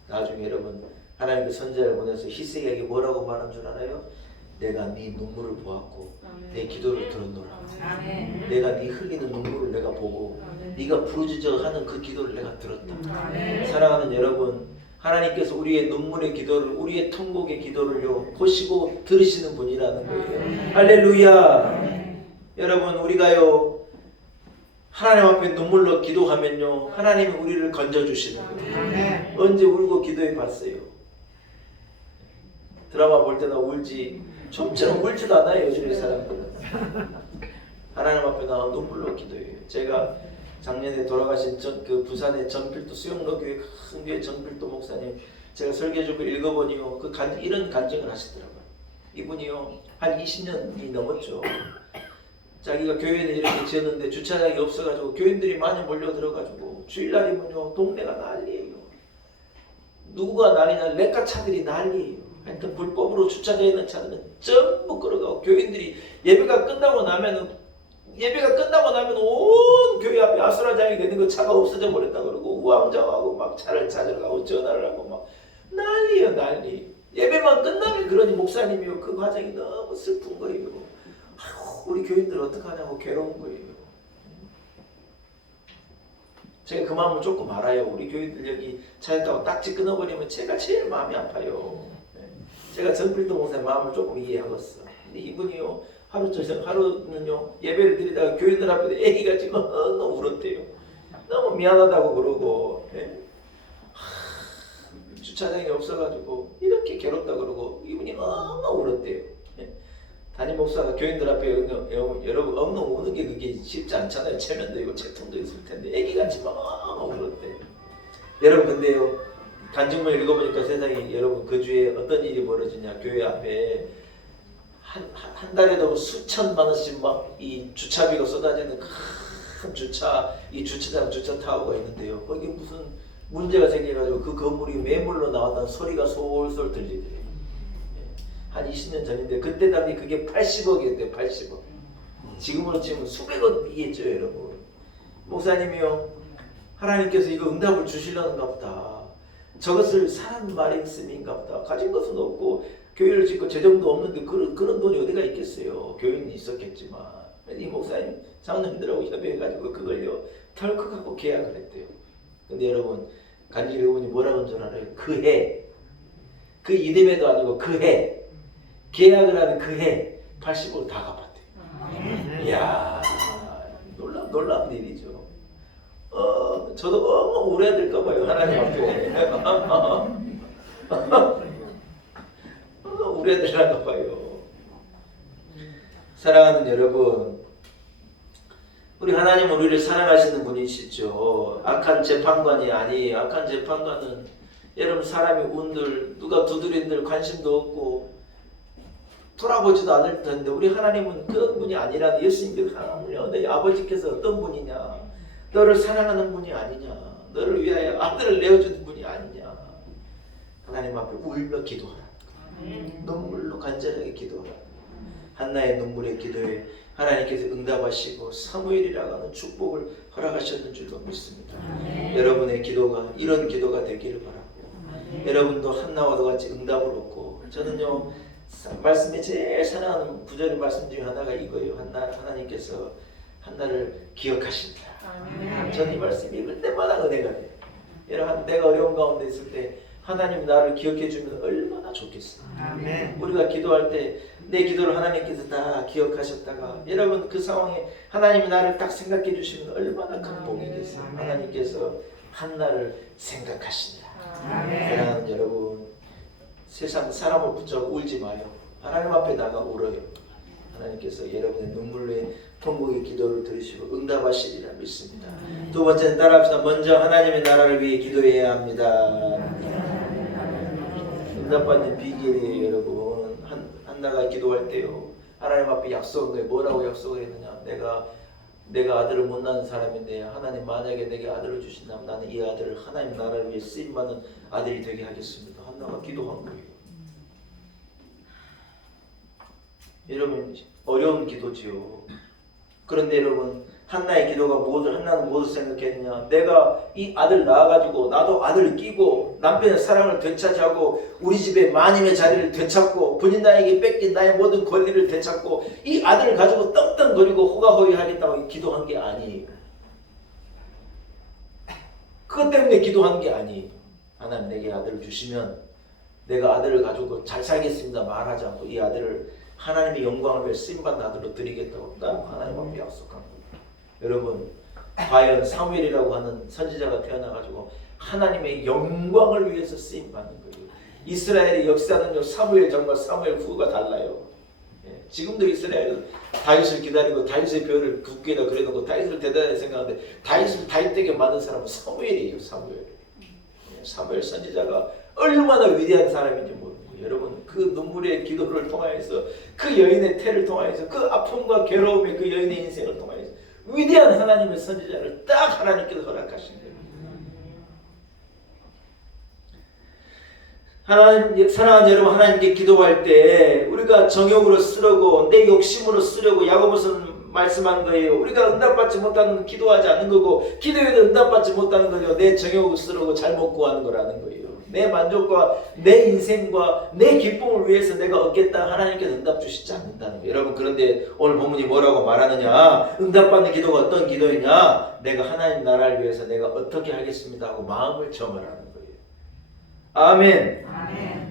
나중에 여러분 하나님께 선지자를 보내서 히스기야에게 뭐라고 말한 줄 알아요? 내가 네 눈물을 보았고 내 기도를 들었노라. 내가 네 흘리는 눈물을 내가 보고 네가 부르짖어 하는 그 기도를 내가 들었다. 사랑하는 여러분, 하나님께서 우리의 눈물의 기도를 우리의 통곡의 기도를요 보시고 들으시는 분이라는 거예요. 할렐루야. 여러분 우리가요 하나님 앞에 눈물로 기도하면요 하나님이 우리를 건져주시는 거예요. 언제 울고 기도해 봤어요? 드라마 볼 때나 울지 좀처럼 울지도 않아요 요즘의 사람들은. 하나님 앞에 나와 눈물로 기도해요. 제가 작년에 돌아가신 그 부산의 전필도 수영로교회 큰 교회 전필도 목사님 제가 설교집을 읽어보니요 이런 간증을 하시더라고요. 이분이요 한 20년이 넘었죠. 자기가 교회는 이렇게 지었는데 주차장이 없어가지고 교인들이 많이 몰려들어가지고 주일날이면요 동네가 난리예요. 누구가 난리냐 레카 차들이 난리예요. 하여튼 불법으로 주차되어 있는 차들은 전부 끌어가고 교인들이 예배가 끝나고 나면 온 교회 앞에 아수라장이 되는 거 차가 없어져 버렸다 그러고 우왕좌왕하고 막 차를 찾으러 가고 전화를 하고 막 난리예요 난리. 예배만 끝나면 그러니 목사님이요 그 과정이 너무 슬픈 거예요. 아이고, 우리 교인들 어떡하냐고 괴로운 거예요. 제가 그 마음을 조금 알아요. 우리 교인들 여기 차에 타고 딱지 끊어버리면 제가 제일 마음이 아파요. 제가 전필도 목사님 마음을 조금 이해하겠어. 근데 이분이요 하루는요 예배를 드리다가 교인들 앞에서 애기가 지금 너무 울었대요. 너무 미안하다고 그러고 주차장이 없어가지고 이렇게 괴롭다 그러고 이분이 너무 울었대요. 담임 목사가 교인들 앞에 여러분 엉엉 우는 게 그게 쉽지 않잖아요. 체면도 있고 채통도 있을 텐데 애기가 지금 너무 울었대요. 여러분 근데요 간증문 읽어보니까 세상에 여러분 그 주에 어떤 일이 벌어지냐 교회 앞에 한 달에도 수천만 원씩 막 이 주차비가 쏟아지는 큰 이 주차장 주차타워가 있는데요. 거기 무슨 문제가 생겨가지고 그 건물이 매물로 나왔다는 소리가 솔솔 들리더래요. 한 20년 전인데 그때 당시 그게 80억이었대요. 80억. 지금으로 치면 수백억이겠죠 여러분. 목사님이요 하나님께서 이거 응답을 주시려는가 보다. 저것을 사람 말인 씀인가 보다. 가진 것은 없고 교회를 짓고 재정도 없는데 그런 돈이 어디가 있겠어요. 교인이 있었겠지만 이 목사님 장로님들하고 협의해가지고 그걸요 덜컥하고 계약을 했대요. 근데 여러분 간질이 보니 뭐라고 한 줄 알아요? 그 이듬해도 아니고 계약을 하는 그 80으로 다 갚았대요. 이야 놀라운 일이죠. 저도 울어야 될까 봐요. 하나님 앞에 울어야 되나 봐요. 사랑하는 여러분, 우리 하나님은 우리를 사랑하시는 분이시죠. 악한 재판관이 아니에요. 악한 재판관은 여러분 사람이 운들 누가 두드린들 관심도 없고 돌아보지도 않을 텐데 우리 하나님은 그런 분이 아니라 예수님께서 하나님을 내 아버지께서 어떤 분이냐, 너를 사랑하는 분이 아니냐, 너를 위하여 아들을 내어주는 분이 아니냐. 하나님 앞에 울며 기도하라. 눈물로 간절하게 기도하라. 한나의 눈물의 기도에 하나님께서 응답하시고 사무엘이라고 하는 축복을 허락하셨는 줄로 믿습니다. 여러분의 기도가 이런 기도가 되기를 바랍니다. 여러분도 한나와도 같이 응답을 얻고, 저는요 말씀에 제일 사랑하는 구절의 말씀 중에 하나가 이거예요. 하나님께서 한나를 기억하신다. 저는 이 말씀 읽을 때마다 은혜가 돼요. 여러분 내가 어려운 가운데 있을 때 하나님 나를 기억해 주면 얼마나 좋겠어요. 우리가 기도할 때 내 기도를 하나님께서 다 기억하셨다가 여러분 그 상황에 하나님이 나를 딱 생각해 주시면 얼마나 큰 복이겠어요. 하나님께서 한나를 생각하신다. 사랑하는 여러분, 세상 사람을 붙잡고 울지 마요. 하나님 앞에 나가 울어요. 하나님께서 여러분의 눈물의 통곡의 기도를 들으시고 응답하시리라 믿습니다. 두 번째는 따라합시다. 먼저 하나님의 나라를 위해 기도해야 합니다. 응답받는 비결이에요. 여러분, 한나가 기도할 때요 하나님 앞에 약속한 거예요. 뭐라고 약속을 했느냐, 내가 아들을 못 낳는 사람인데 하나님 만약에 내게 아들을 주신다면 나는 이 아들을 하나님 나라를 위해 쓰임받는 아들이 되게 하겠습니다. 한나가 기도한 거예요. 여러분 어려운 기도지요. 그런데 여러분 한나의 기도가 한나는 무엇을 생각했느냐, 내가 이 아들 낳아가지고 나도 아들을 끼고 남편의 사랑을 되찾고 우리 집에 마님의 자리를 되찾고 본인 나에게 뺏긴 나의 모든 권리를 되찾고 이 아들을 가지고 떵떵거리고 호가호위 하겠다고 기도한 게 아니에요. 그것 때문에 기도한 게 아니에요. 하나님 내게 아들을 주시면 내가 아들을 가지고 잘 살겠습니다 말하지 않고 이 아들을 하나님의 영광을 위해 쓰임받는 아들로 드리겠다고 딱 하나님 앞에 약속한 거예요. 여러분 과연 사무엘이라고 하는 선지자가 태어나가지고 하나님의 영광을 위해서 쓰임받는 거예요. 이스라엘의 역사는요 정말 사무엘 후가 달라요. 지금도 이스라엘은 다윗을 기다리고 다윗의 벼를 국기에다 그려놓고 다윗을 대단히 생각하는데 다윗 되게 만든 사람은 사무엘이에요. 사무엘 선지자가 얼마나 위대한 사람인지 모르고, 여러분 그 눈물의 기도를 통하여서 그 여인의 태를 통하여서 그 아픔과 괴로움의 그 여인의 인생을 통하여서 위대한 하나님의 선지자를 딱 하나님께서 허락하신 거예요. 하나님, 사랑하는 여러분, 하나님께 기도할 때 우리가 정욕으로 쓰려고 내 욕심으로 쓰려고 야고보서는 말씀한 거예요. 우리가 응답받지 못하는 기도하지 않는 거고 기도해도 응답받지 못하는 거죠. 내 정욕을 쓰려고 잘못 구하는 거라는 거예요. 내 만족과 내 인생과 내 기쁨을 위해서 내가 얻겠다 하나님께서 응답 주시지 않는다는 거예요. 여러분 그런데 오늘 본문이 뭐라고 말하느냐, 응답받는 기도가 어떤 기도이냐, 내가 하나님 나라를 위해서 내가 어떻게 하겠습니다 하고 마음을 정하라는 거예요. 아멘.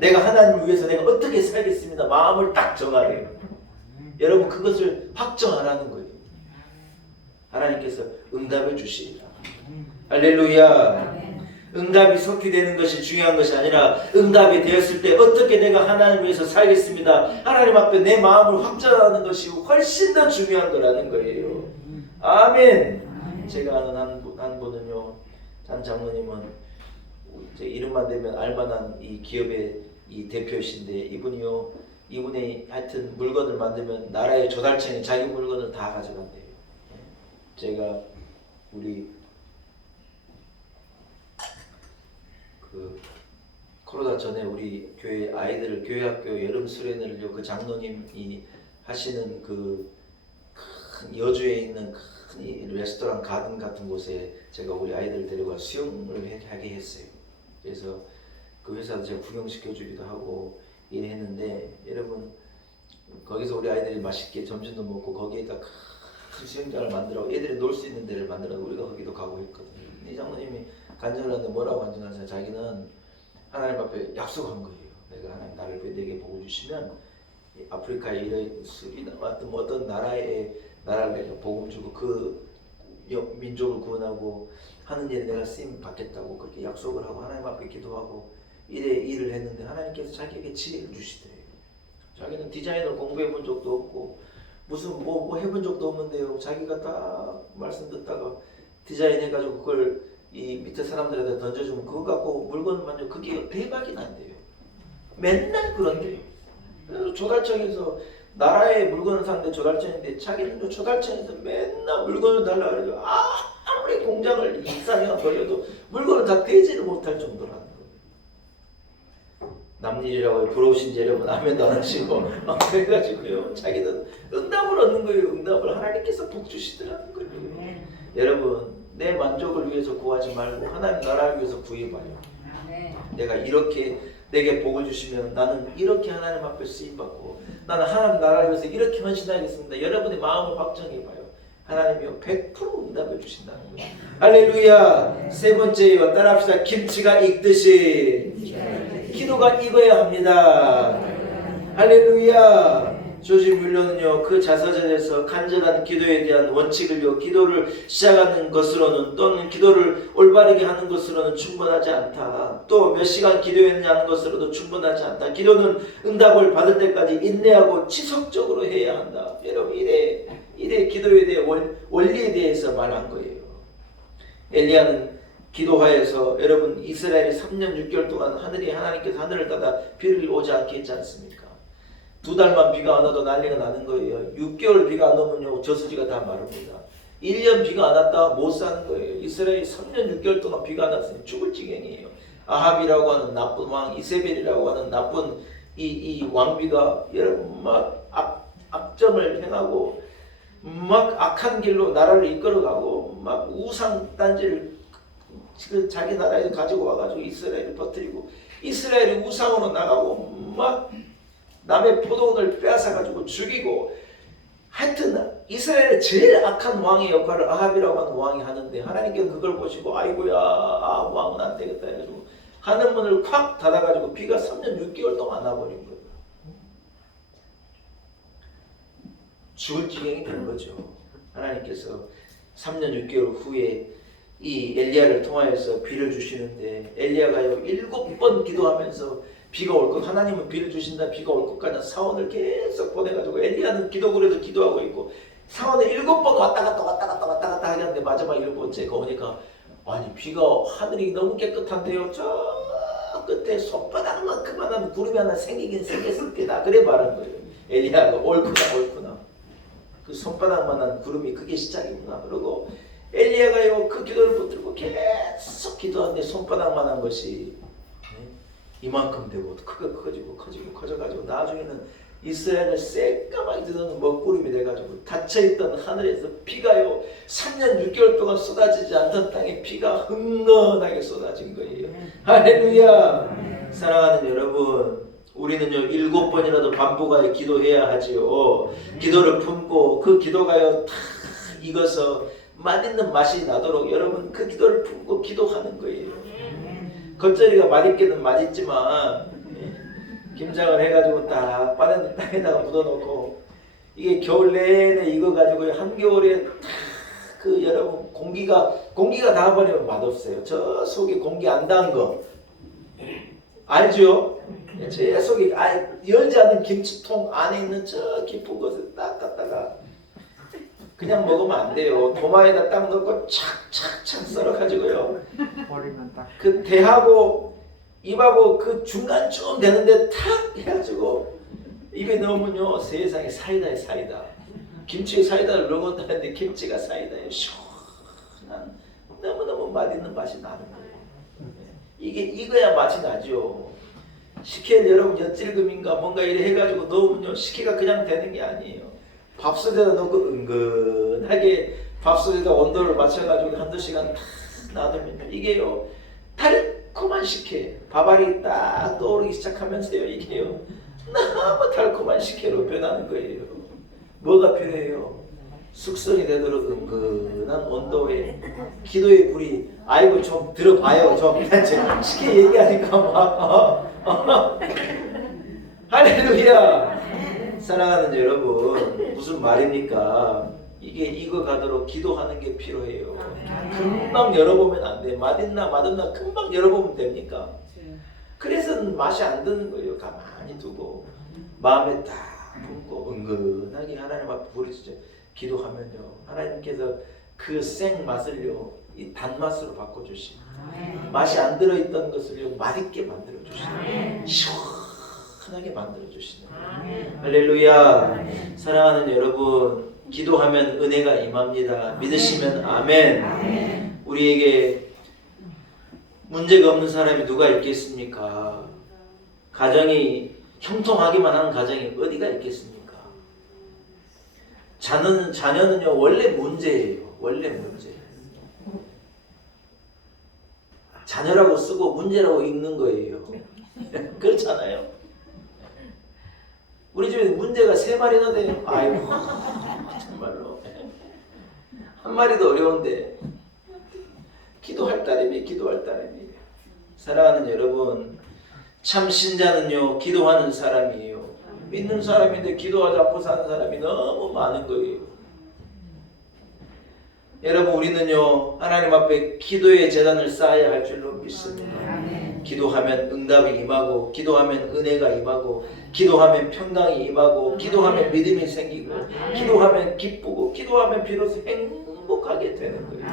내가 하나님을 위해서 내가 어떻게 살겠습니다 마음을 딱 정하래요. 여러분 그것을 확정하라는 거예요. 하나님께서 응답해 주시리라. 할렐루야. 응답이 속히되는 것이 중요한 것이 아니라 응답이 되었을 때 어떻게 내가 하나님을 위해서 살겠습니다 하나님 앞에 내 마음을 확정하는 것이 훨씬 더 중요한 거라는 거예요. 아멘. 제가 아는 한 분은요, 한 장로님은 이제 이름만 대면 알만한 이 기업의 이 대표이신데 이분이 하여튼 물건을 만들면 나라의 조달청이 자기 물건을 다 가져간대요. 제가 우리 그 코로나 전에 우리 교회 아이들을 교회학교 여름 수련회를요 그 장로님이 하시는 그 큰 여주에 있는 큰 레스토랑 가든 같은 곳에 제가 우리 아이들 데려가 수영을 하게 했어요. 그래서 그 회사도 제가 구경시켜주기도 하고 일했는데 여러분 거기서 우리 아이들이 맛있게 점심도 먹고 거기에다 큰 수영장을 만들어 애들이 놀 수 있는 데를 만들어 우리가 거기도 가고 했거든요. 이 장로님이 간증을 하는데 뭐라고 간증하세요? 자기는 하나님 앞에 약속한 거예요. 내가 하나님 나를 내게 복을 주시면 아프리카에 이런 수리나와 어떤 나라를 내가 복음 주고 그 민족을 구원하고 하는 일에 내가 쓰임 받겠다고 그렇게 약속을 하고 하나님 앞에 기도하고 일을 했는데 하나님께서 자기에게 지혜를 주시더래요. 자기는 디자인을 공부해 본 적도 없고 무슨 뭐 해본 적도 없는데요. 자기가 딱 말씀 듣다가 디자인 해가지고 그걸 이 밑에 사람들한테 던져주면 그거 갖고 물건을 만져 그게 대박이 난대요. 맨날 그런데요. 그래서 조달청에서 나라의 물건을 사는데 조달청인데 자기는 조달청에서 맨날 물건을 달라 그래도 아무리 공장을 2~4년 걸려도 물건을 다 대지를 못할 정도라는 거예요. 남일이라고 부러우신지 여러분 아멘도 안 하시고 그래가지고요. 자기는 응답을 얻는 거예요. 응답을 하나님께서 복 주시더라는 거예요. 여러분 내 만족을 위해서 구하지 말고 하나님 나라를 위해서 구해봐요. 내가 이렇게 내게 복을 주시면 나는 이렇게 하나님 앞에 쓰임받고 나는 하나님 나라를 위해서 이렇게 헌신하겠습니다. 여러분의 마음을 확정해봐요. 하나님이요 100% 응답해 주신다는 거예요. 할렐루야. 세 번째요. 따라합시다. 김치가 익듯이 기도가 익어야 합니다. 할렐루야. 조지 뮬러는요 그 자서전에서 간절한 기도에 대한 원칙을요 기도를 시작하는 것으로는 또는 기도를 올바르게 하는 것으로는 충분하지 않다. 또 몇 시간 기도했냐는 것으로도 충분하지 않다. 기도는 응답을 받을 때까지 인내하고 지속적으로 해야 한다. 여러분 이래 기도에 대해 원리에 대해서 말한 거예요. 엘리야는 기도하여서 여러분 이스라엘이 3년 6개월 동안 하나님께서 하늘을 닫아 비를 오지 않게 했지 않습니까? 2달만 비가 안 와도 난리가 나는 거예요. 6개월 비가 안 오면요 저수지가 다 마릅니다. 1년 비가 안 왔다 못 사는 거예요. 이스라엘이 3년 6개월 동안 비가 안 왔으니 죽을 지경이에요. 아합이라고 하는 나쁜 왕, 이세벨이라고 하는 나쁜 이 왕비가 여러분 막 악정을 행하고 막 악한 길로 나라를 이끌어가고 막 우상 단지를 자기 나라에 가지고 와가지고 이스라엘을 퍼뜨리고 이스라엘이 우상으로 나가고 막 남의 포도원을 빼앗아가지고 죽이고 하여튼 이스라엘의 제일 악한 왕의 역할을 아합이라고 하는 왕이 하는데 하나님께서 그걸 보시고 아이고야 왕은 안 되겠다 해가지고 하늘 문을 콱 닫아가지고 비가 3년 6개월 동안 안 와버린 거예요. 죽을 지경이 된 거죠. 하나님께서 3년 6개월 후에 이 엘리야를 통하여서 비를 주시는데 엘리야가요 7번 기도하면서 비가 올 것, 하나님은 비를 주신다, 비가 올 것까지 사원을 계속 보내가지고 엘리야는 기도굴에도 기도하고 있고 사원을 7번 왔다 갔다 하는데 마지막 7번째가 오니까 아니 비가 하늘이 너무 깨끗한데요 저 끝에 손바닥만큼만 구름이 하나 생기긴 생겼을 때다 그래 말한 거예요. 엘리야가 옳구나 그 손바닥만한 구름이 그게 시작이구나. 그러고 엘리야가요 그 기도를 붙들고 계속 기도하는데 손바닥만한 것이 이만큼 되고 커져가지고 나중에는 이스라엘을 새까맣게 드는 먹구름이 돼가지고 닫혀있던 하늘에서 비가요 3년 6개월 동안 쏟아지지 않던 땅에 비가 흥건하게 쏟아진 거예요. 할렐루야. 사랑하는 여러분 우리는요 7번이라도 반복하여 기도해야 하지요. 기도를 품고 그 기도가요 다 익어서 맛있는 맛이 나도록 여러분 그 기도를 품고 기도하는 거예요. 겉절이가 맛있게는 맛있지만 김장을 해가지고 딱 빠른 땅에다가 묻어놓고 이게 겨울 내내 익어가지고 한겨울에 딱 그 여러분 공기가 닿아버리면 맛없어요. 저 속에 공기 안 닿은 거 알죠? 제 속에 열지 않은 김치통 안에 있는 저 깊은 것을 딱 갖다가 그냥 먹으면 안 돼요. 도마에다 딱 넣고 착착착 썰어가지고요. 그 대하고 입하고 그 중간쯤 되는데 탁 해가지고 입에 넣으면요 세상에 사이다에 사이다. 김치에 사이다를 넣었다는데 김치가 사이다에 시원한 너무너무 맛있는 맛이 나는 거예요. 이게 익어야 맛이 나죠. 식혜 여러분 엿질금인가 뭔가 이래 해가지고 넣으면요 식혜가 그냥 되는 게 아니에요. 밥솥에다 넣고 은근하게 밥솥에다 온도를 맞춰가지고 한두 시간 탁 놔두면요 이게요 달콤 달콤한 식혜, 밥알이 딱 떠오르기 시작하면서요, 이게요 너무 달콤한 식혜로 변하는 거예요. 뭐가 필요해요? 숙성이 되도록 은근한 온도에 기도의 불이, 아이고 좀 들어봐요. 좀 식혜 얘기하니까 막 할렐루야. 사랑하는 여러분, 무슨 말입니까? 이게 익어가도록 기도하는 게 필요해요. 금방 열어보면 안 돼. 맛있나 맛없나 금방 열어보면 됩니까? 그래서 맛이 안 드는 거예요. 가만히 두고 마음에 딱 품고 은근하게 하나님 앞에 부르짖어 기도하면요, 하나님께서 그 생맛을요 이 단맛으로 바꿔주시고, 맛이 안 들어있던 것을요 맛있게 만들어주시고, 시원하게 만들어주시는 거예요. 할렐루야. 사랑하는 여러분, 기도하면 은혜가 임합니다. 믿으시면 아멘. 우리에게 문제가 없는 사람이 누가 있겠습니까? 가정이 형통하기만 하는 가정이 어디가 있겠습니까? 자녀는요 원래 문제예요. 원래 문제. 자녀라고 쓰고 문제라고 읽는 거예요. 그렇잖아요. 우리 집에 문제가 3마리나 돼요. 아이고 정말로 한 마리도 어려운데 기도할 따름이. 사랑하는 여러분, 참 신자는요 기도하는 사람이에요. 믿는 사람인데 기도하지 않고 사는 사람이 너무 많은 거예요. 여러분, 우리는요 하나님 앞에 기도의 재단을 쌓아야 할 줄로 믿습니다. 기도하면 응답이 임하고, 기도하면 은혜가 임하고, 기도하면 평강이 임하고, 기도하면 믿음이 생기고, 기도하면 기쁘고, 기도하면 비로소 행복하게 되는 거예요.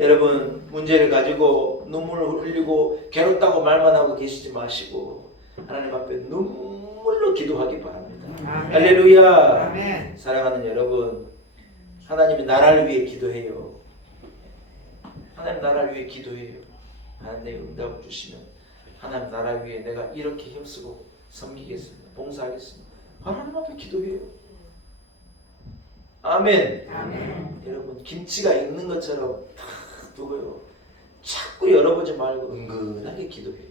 여러분, 문제를 가지고 눈물을 흘리고 괴롭다고 말만 하고 계시지 마시고 하나님 앞에 눈물로 기도하기 바랍니다. 할렐루야. 사랑하는 여러분, 하나님이 나라를 위해 기도해요. 하나님 나라를 위해 기도해요. 하나님 응답을 주시면 하나님 나라 위해 내가 이렇게 힘쓰고 섬기겠습니다. 봉사하겠습니다. 하나님 앞에 기도해요. 아멘. 여러분, 김치가 익는 것처럼 탁 두고요, 자꾸 열어보지 말고 은근하게 기도해요.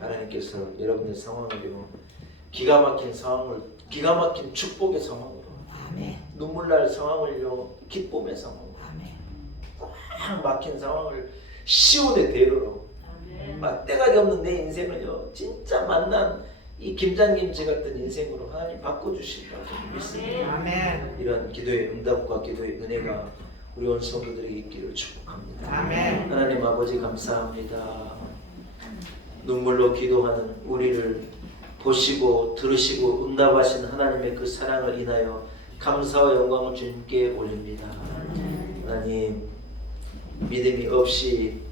하나님께서 여러분의 상황을요 기가 막힌 축복의 상황으로, 눈물 날 상황을요 기쁨의 상황으로, 꽉 막힌 상황을 시온의 대로로, 때가 없는 내 인생을요 진짜 만난 이 김장김치 같은 인생으로 하나님 바꿔주실 거라고 믿습니다. 이런 기도의 응답과 기도의 은혜가 우리 온 성도들에게 있기를 축복합니다. 하나님 아버지, 감사합니다. 눈물로 기도하는 우리를 보시고 들으시고 응답하신 하나님의 그 사랑을 인하여 감사와 영광을 주님께 올립니다. 하나님, 믿음이 없이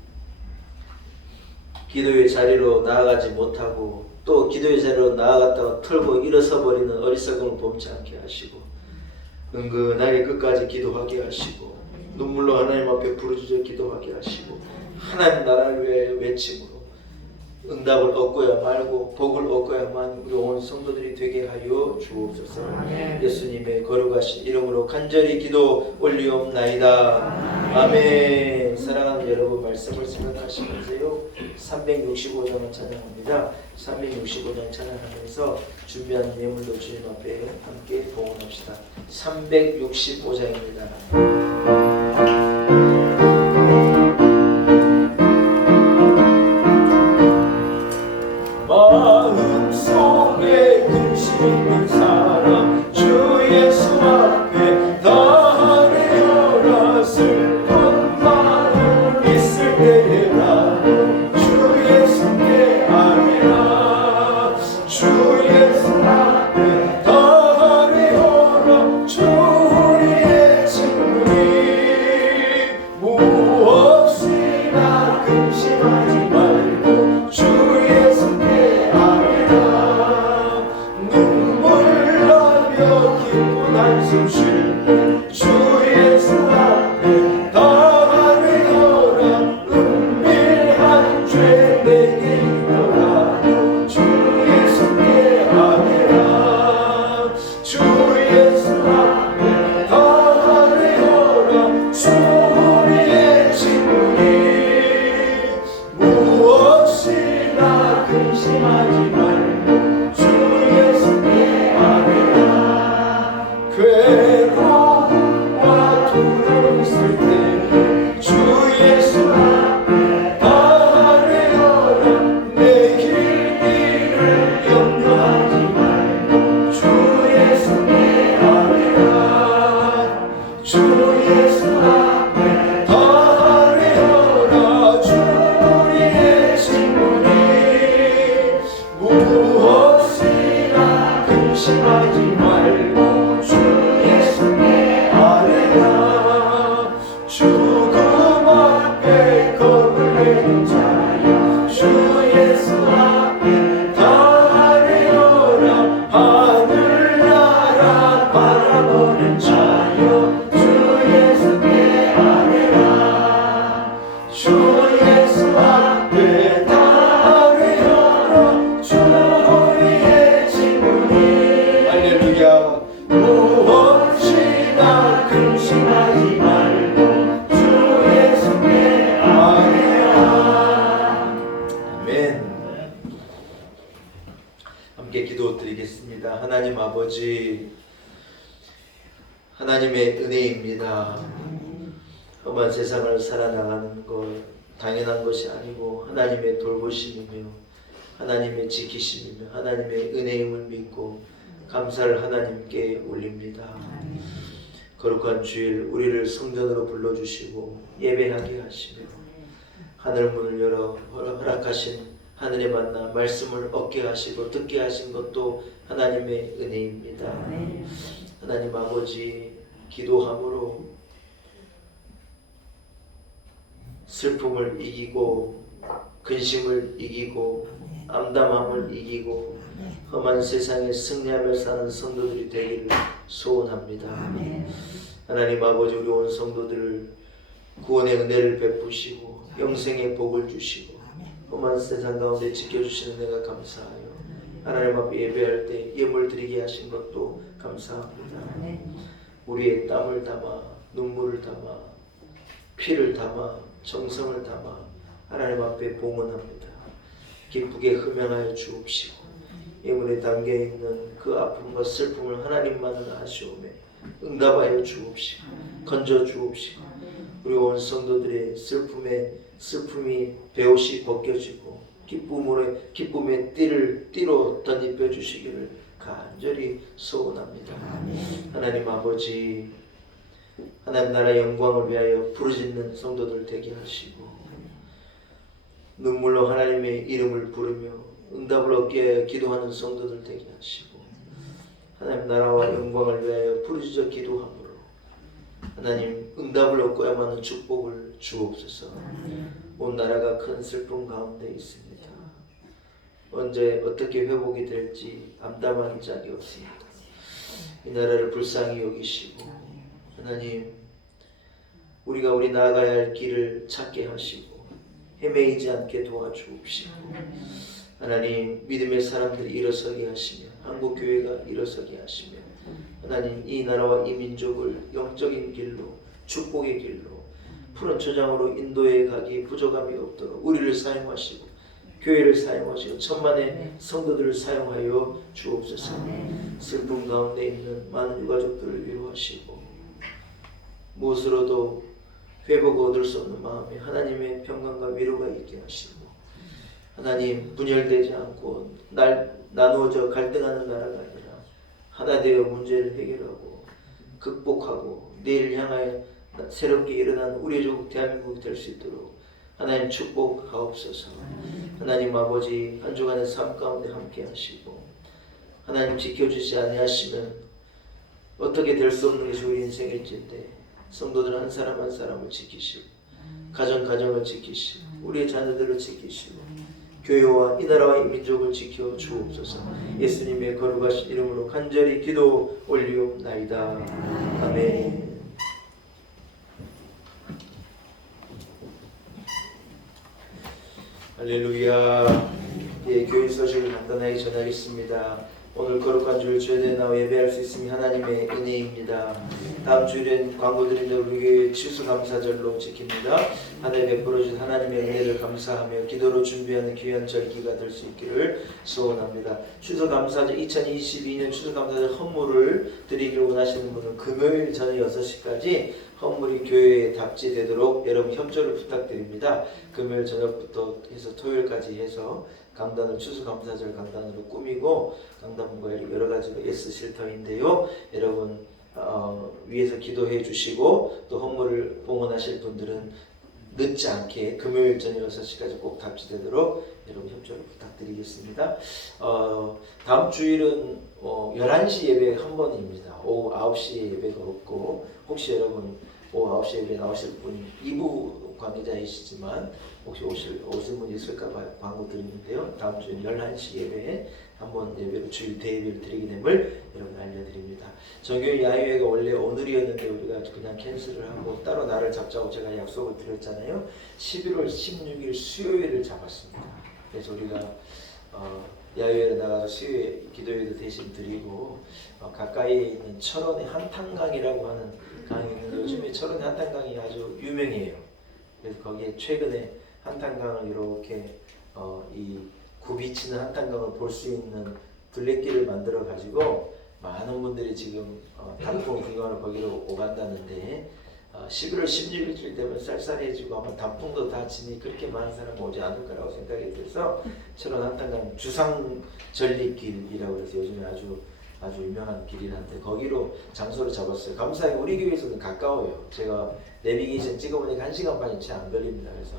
기도의 자리로 나아가지 못하고, 또 기도의 자리로 나아갔다가 털고 일어서 버리는 어리석음을 범치 않게 하시고, 은근하게 끝까지 기도하게 하시고, 눈물로 하나님 앞에 부르짖어 기도하게 하시고, 하나님 나라를 위해 외침으로 응답을 얻고야 말고 복을 얻고야만 우리 온 성도들이 되게 하여 주옵소서. 예수님의 거룩하신 이름으로 간절히 기도 올리옵나이다. 아멘. 사랑하는 여러분, 말씀을 생각하시면서요 365장을 찬양합니다. 365장 찬양하면서 준비한 예물로 주님 앞에 함께 봉헌합시다. 365장입니다. 마음속에 근심 있는 사람 주 예수 앞에 다하리라. 슬픈 마음 있을 때에라도 주 예수께 아뢰라. 주 예수 앞에 다하리라. 주 우리의 친구니 무엇이나 근심하지 말고 주 예수께 눈물 날 근심하지 말고 주 예수께 아뢰라. 괴로움과 두려움 있을 때는 주 예수 앞에 다 아뢰어라. 내 길을 염려하지 말고 주 예수께 아뢰라. 주 예수 앞에 다 아뢰어라. 주 우리의 친구니 무엇이나 근심하지 말고 주 예수께 아뢰라. 죽음 앞에 겁을 내는 자여 주 예수 앞에 다 아뢰어라. 하늘나라 바라보는 자여 주 예수께 아뢰라. 주 예수 앞에 다 아뢰어라. 주 우리의 친구니 할렐루야. 무엇이나 근심하지 말고 주 예수께 아뢰라. 아멘. 함께 기도드리겠습니다. 하나님 아버지, 하나님의 은혜입니다. 험한 세상을 살아나가는 것 당연한 것이 아니고 하나님의 돌보심이며 하나님의 지키심이며 하나님의 은혜임을 믿고 감사를 하나님께 올립니다. 거룩한 주일 우리를 성전으로 불러주시고 예배하게 하시며 하늘 문을 열어 허락하신 하늘의 만나 말씀을 얻게 하시고 듣게 하신 것도 하나님의 은혜입니다. 하나님 아버지, 기도함으로 슬픔을 이기고 근심을 이기고 암담함을 이기고 험한 세상에 승리하며 사는 성도들이 되기를 소원합니다. 하나님 아버지, 우리 온 성도들을 구원의 은혜를 베푸시고 영생의 복을 주시고 험한 세상 가운데 지켜주시는 내가 감사하여 하나님 앞에 예배할 때 예물 드리게 하신 것도 감사합니다. 우리의 땀을 담아 눈물을 담아 피를 담아 정성을 담아 하나님 앞에 봉헌합니다. 기쁘게 흠양하여 주옵시고 예물에 담겨있는 그 아픔과 슬픔을 하나님만은 아시오매 응답하여 주옵시고 건져 주옵시고 우리 온 성도들의 슬픔이 배옷이 벗겨지고 기쁨의 띠로 덧입혀 주시기를 간절히 소원합니다. 하나님 아버지, 하나님 나라 영광을 위하여 부르짖는 성도들 되게 하시고 눈물로 하나님의 이름을 부르며 응답을 얻게 하여 기도하는 성도들 되게 하시고 하나님 나라와 영광을 위하여 부르짖어 기도함으로 하나님 응답을 얻고야만 하는 축복을 주옵소서. 온 나라가 큰 슬픔 가운데 있습니다. 언제 어떻게 회복이 될지 암담한 짝이 없습니다. 이 나라를 불쌍히 여기시고 하나님, 우리가 나아가야 할 길을 찾게 하시고 헤매이지 않게 도와주옵시고 하나님, 믿음의 사람들이 일어서게 하시며 한국교회가 일어서게 하시며 하나님, 이 나라와 이 민족을 영적인 길로 축복의 길로 푸른 초장으로 인도해 가기 부족함이 없도록 우리를 사용하시고 교회를 사용하시고 천만의 성도들을 사용하여 주옵소서. 슬픔 가운데 있는 많은 유가족들을 위로하시고 무엇으로도 회복 얻을 수 없는 마음에 하나님의 평강과 위로가 있게 하시고 하나님, 분열되지 않고 나누어져 갈등하는 나라가 아니라 하나 되어 문제를 해결하고 극복하고 내일을 향하여 새롭게 일어나는 우리 조국 대한민국이 될 수 있도록 하나님 축복하옵소서. 하나님 아버지, 한 주간의 삶 가운데 함께 하시고 하나님 지켜주지 아니하시면 어떻게 될 수 없는 것이 우리 인생일진데 성도들 한 사람 한 사람을 지키시고 가정을 지키시고 우리의 자녀들을 지키시고 교회와 이 나라와 이 민족을 지켜 주옵소서. 예수님의 거룩하신 이름으로 간절히 기도 올리옵나이다. 아멘. 할렐루야. 예, 교회 소식을 간단하게 전하겠습니다. 오늘 거룩한 주일 주일에 나와 예배할 수 있음이 하나님의 은혜입니다. 다음 주일엔 광고 드린 대로 우리 교회 추수감사절로 지킵니다. 하늘 베풀어 주신 하나님의 은혜를 감사하며 기도로 준비하는 귀한 절기가 될 수 있기를 소원합니다. 추수감사절 2022년 추수감사절 헌물을 드리기를 원하시는 분은 금요일 저녁 6시까지 헌물이 교회에 답지되도록 여러분 협조를 부탁드립니다. 금요일 저녁부터 해서 토요일까지 해서 강단을 추수감사절 강단으로 꾸미고 강단문과 여러 가지로 애쓰실 터인데요. 여러분 위에서 기도해 주시고 또 헌물을 봉헌하실 분들은 늦지 않게 금요일 저녁 6시까지 꼭 답지되도록 여러분 협조를 부탁드리겠습니다. 다음 주일은 11시 예배 한 번입니다. 오후 9시에 예배가 없고 혹시 여러분 오후 9시에 예배 나오실 분이 2부 관계자이시지만 혹시 오실 분 있을까 봐 광고 드리는데요. 다음 주에 11시 예배에 한번 예배로 주일 대예배를 드리게 됨을 여러분 알려드립니다. 정교회 야유회가 원래 오늘이었는데 우리가 그냥 캔슬을 하고 따로 날을 잡자고 제가 약속을 드렸잖아요. 11월 16일 수요일을 잡았습니다. 그래서 우리가 야유회를 나가서 수요일 기도회도 대신 드리고 가까이에 있는 철원의 한탄강이라고 하는 강이 있는데 요즘에 철원의 한탄강이 아주 유명해요. 그래서 거기에 최근에 한탄강을 이렇게 이 굽이치는 한탄강을 볼 수 있는 둘레길을 만들어 가지고 많은 분들이 지금 단풍 구경하러 거기로 오간다는데 11월 16일쯤 되면 쌀쌀해지고 아마 단풍도 다 지니 그렇게 많은 사람이 오지 않을 거라고 생각이 들어서 철원 한탄강 주상절리길이라고 해서 요즘에 아주 유명한 길이란데 거기로 장소를 잡았어요. 감사하게 우리 교회에서는 가까워요. 제가 내비게이션 찍어보니까 1시간 반이 채 안 걸립니다. 그래서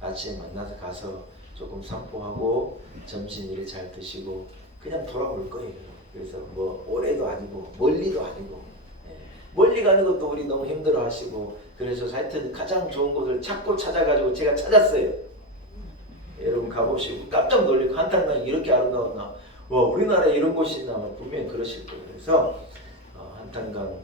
아침에 만나서 가서 조금散歩하고 점심 이렇게 잘 드시고 그냥 돌아올 거예요. 그래서 뭐 올해도 아니고 멀리도 아니고 멀리 가는 것도 우리 너무 힘들어 하시고 그래서 하여튼 가장 좋은 곳을 찾고 찾아가지고 제가 찾았어요. 여러분 가보시고 깜짝 놀리고 한탄강이 이렇게 아름다웠나 와 우리나라에 이런 곳이 있나 분명히 그러실 거예요. 그래서 한탄강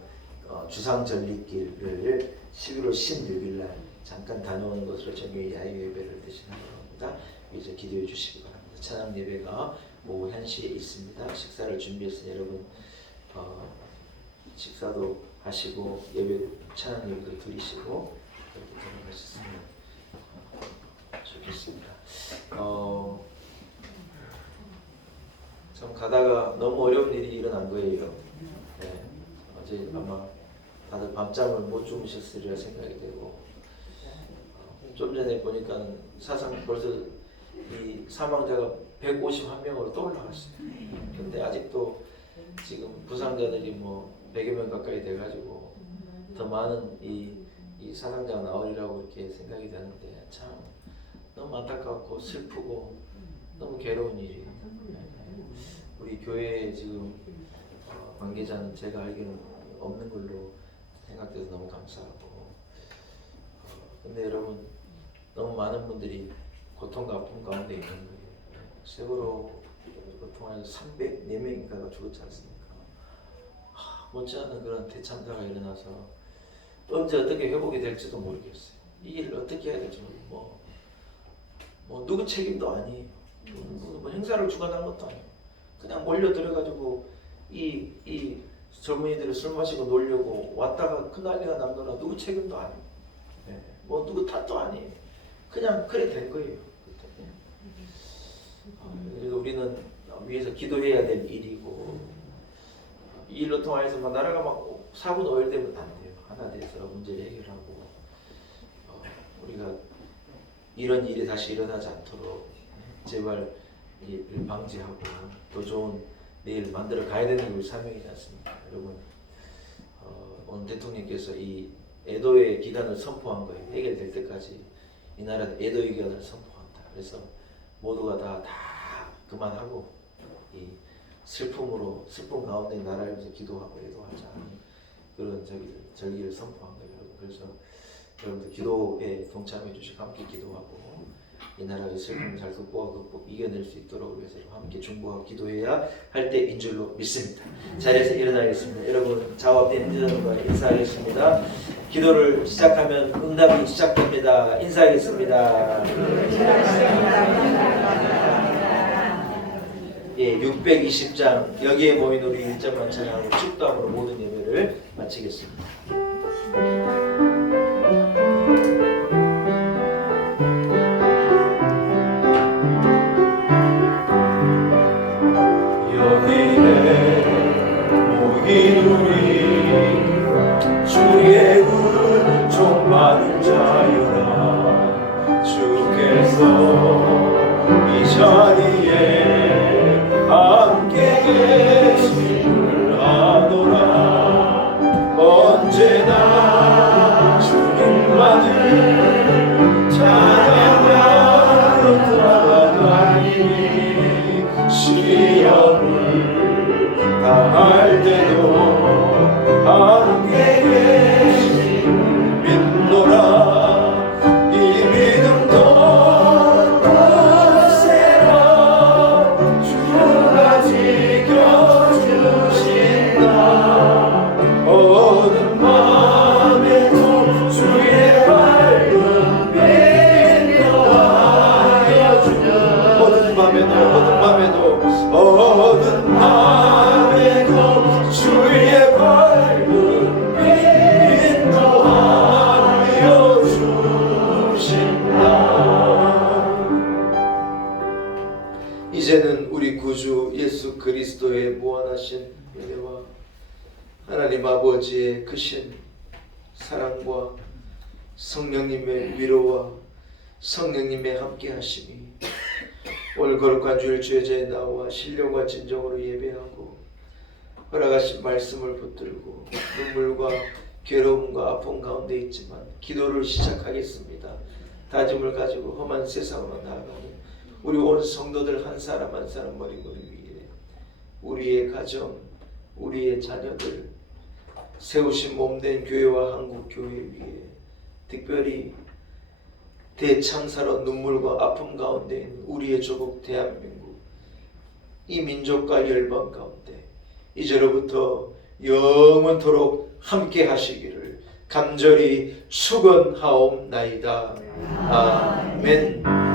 주상절리길을 11월 16일 날 잠깐 다녀오는 것으로 정교회 야유 예배를 대신하는 겁니다. 이제 기도해 주시기 바랍니다. 찬양 예배가 오후 1시에 있습니다. 식사를 준비해서 여러분 식사도 하시고 예배 찬양 예배도 드리시고 그렇게 돌아가셨으면 좋겠습니다. 참 가다가 너무 어려운 일이 일어난 거예요. 네. 어제 아마 다들 밤잠을 못 주무셨으리라 생각이 되고 좀 전에 보니까 사상 벌써 이 사망자가 151명으로 또 올라갔어요. 근데 아직도 지금 부상자들이 뭐 100여 명 가까이 돼가지고 더 많은 이 사상자가 나오리라고 이렇게 생각이 되는데 참 너무 안타깝고 슬프고 너무 괴로운 일이에요. 우리 교회에 지금 관계자는 제가 알기로는 없는 걸로 생각돼서 너무 감사하고 근데 여러분 너무 많은 분들이 고통과 아픔 가운데 있는 거예요. 세월호 고통하면서 304명인가가 죽었지 않습니까? 못지않은 그런 대참사가 일어나서 언제 어떻게 회복이 될지도 모르겠어요. 이 일을 어떻게 해야 될지 모르고 뭐 누구 책임도 아니에요. 뭐 행사를 주관한 것도 아니에요. 그냥 몰려들어가지고 이 젊은이들을 술 마시고 놀려고 왔다가 그 난리가 남더라. 누구 책임도 아니에요. 뭐 누구 탓도 아니에요. 그냥 그래 된 거예요. 그래서 우리는 위에서 기도해야 될 일이고 이 일로 통해서 막 나라가 막 사고 오열되면 안 돼요. 하나 돼서 문제를 해결하고 우리가 이런 일이 다시 일어나지 않도록 제발 이를 방지하고 더 좋은 내일 만들어 가야 되는 게 우리 사명이지 않습니까? 여러분 오늘 대통령께서 이 애도의 기간을 선포한 거예요. 해결될 때까지 이 나라 애도의 기간을 선포한다. 그래서 모두가 다 그만하고 이 슬픔 가운데 나라를 위해서 기도하고 애도하자 그런 절기를 선포한 거예요. 그래서 여러분들 기도에 동참해 주시고 함께 기도하고 이 나라의 슬픔을 잘 극복하고 이겨낼 수 있도록 위해서 함께 중보하고 기도해야 할 때인 줄로 믿습니다. 자리에서 일어나겠습니다. 여러분 좌와 밴드와 인사하겠습니다. 기도를 시작하면 응답이 시작됩니다. 인사하겠습니다. 620장 여기에 모인 우리 1장만 찬양하고 축도함으로 모든 예배를 마치겠습니다. 여기에 모인 우리 주의 은총 받은 자여라. 주께서 이 자리에 함께 계심을 아노라. 언제나 주님만을 찬양하며 따라다니니 시험을 당할 때도 함께 계심을 믿노라. 이 믿음도 이제는 우리 구주 예수 그리스도의 무한하신 은혜와 하나님 아버지의 크신 사랑과 성령님의 위로와 성령님의 함께하심이 오늘 거룩한 주일 주의자의 나와 신령과 진정으로 예배하고 허락하신 말씀을 붙들고 눈물과 괴로움과 아픔 가운데 있지만 기도를 시작하겠습니다. 다짐을 가지고 험한 세상으로 나아가는 우리 온 성도들 한 사람 한 사람 머리머리 위에 우리의 가정, 우리의 자녀들, 세우신 몸된 교회와 한국교회 위에 특별히 대창사로 눈물과 아픔 가운데 있는 우리의 조국 대한민국, 이 민족과 열방 가운데 이제로부터 영원토록 함께 하시기를 간절히 축원하옵나이다. 아멘.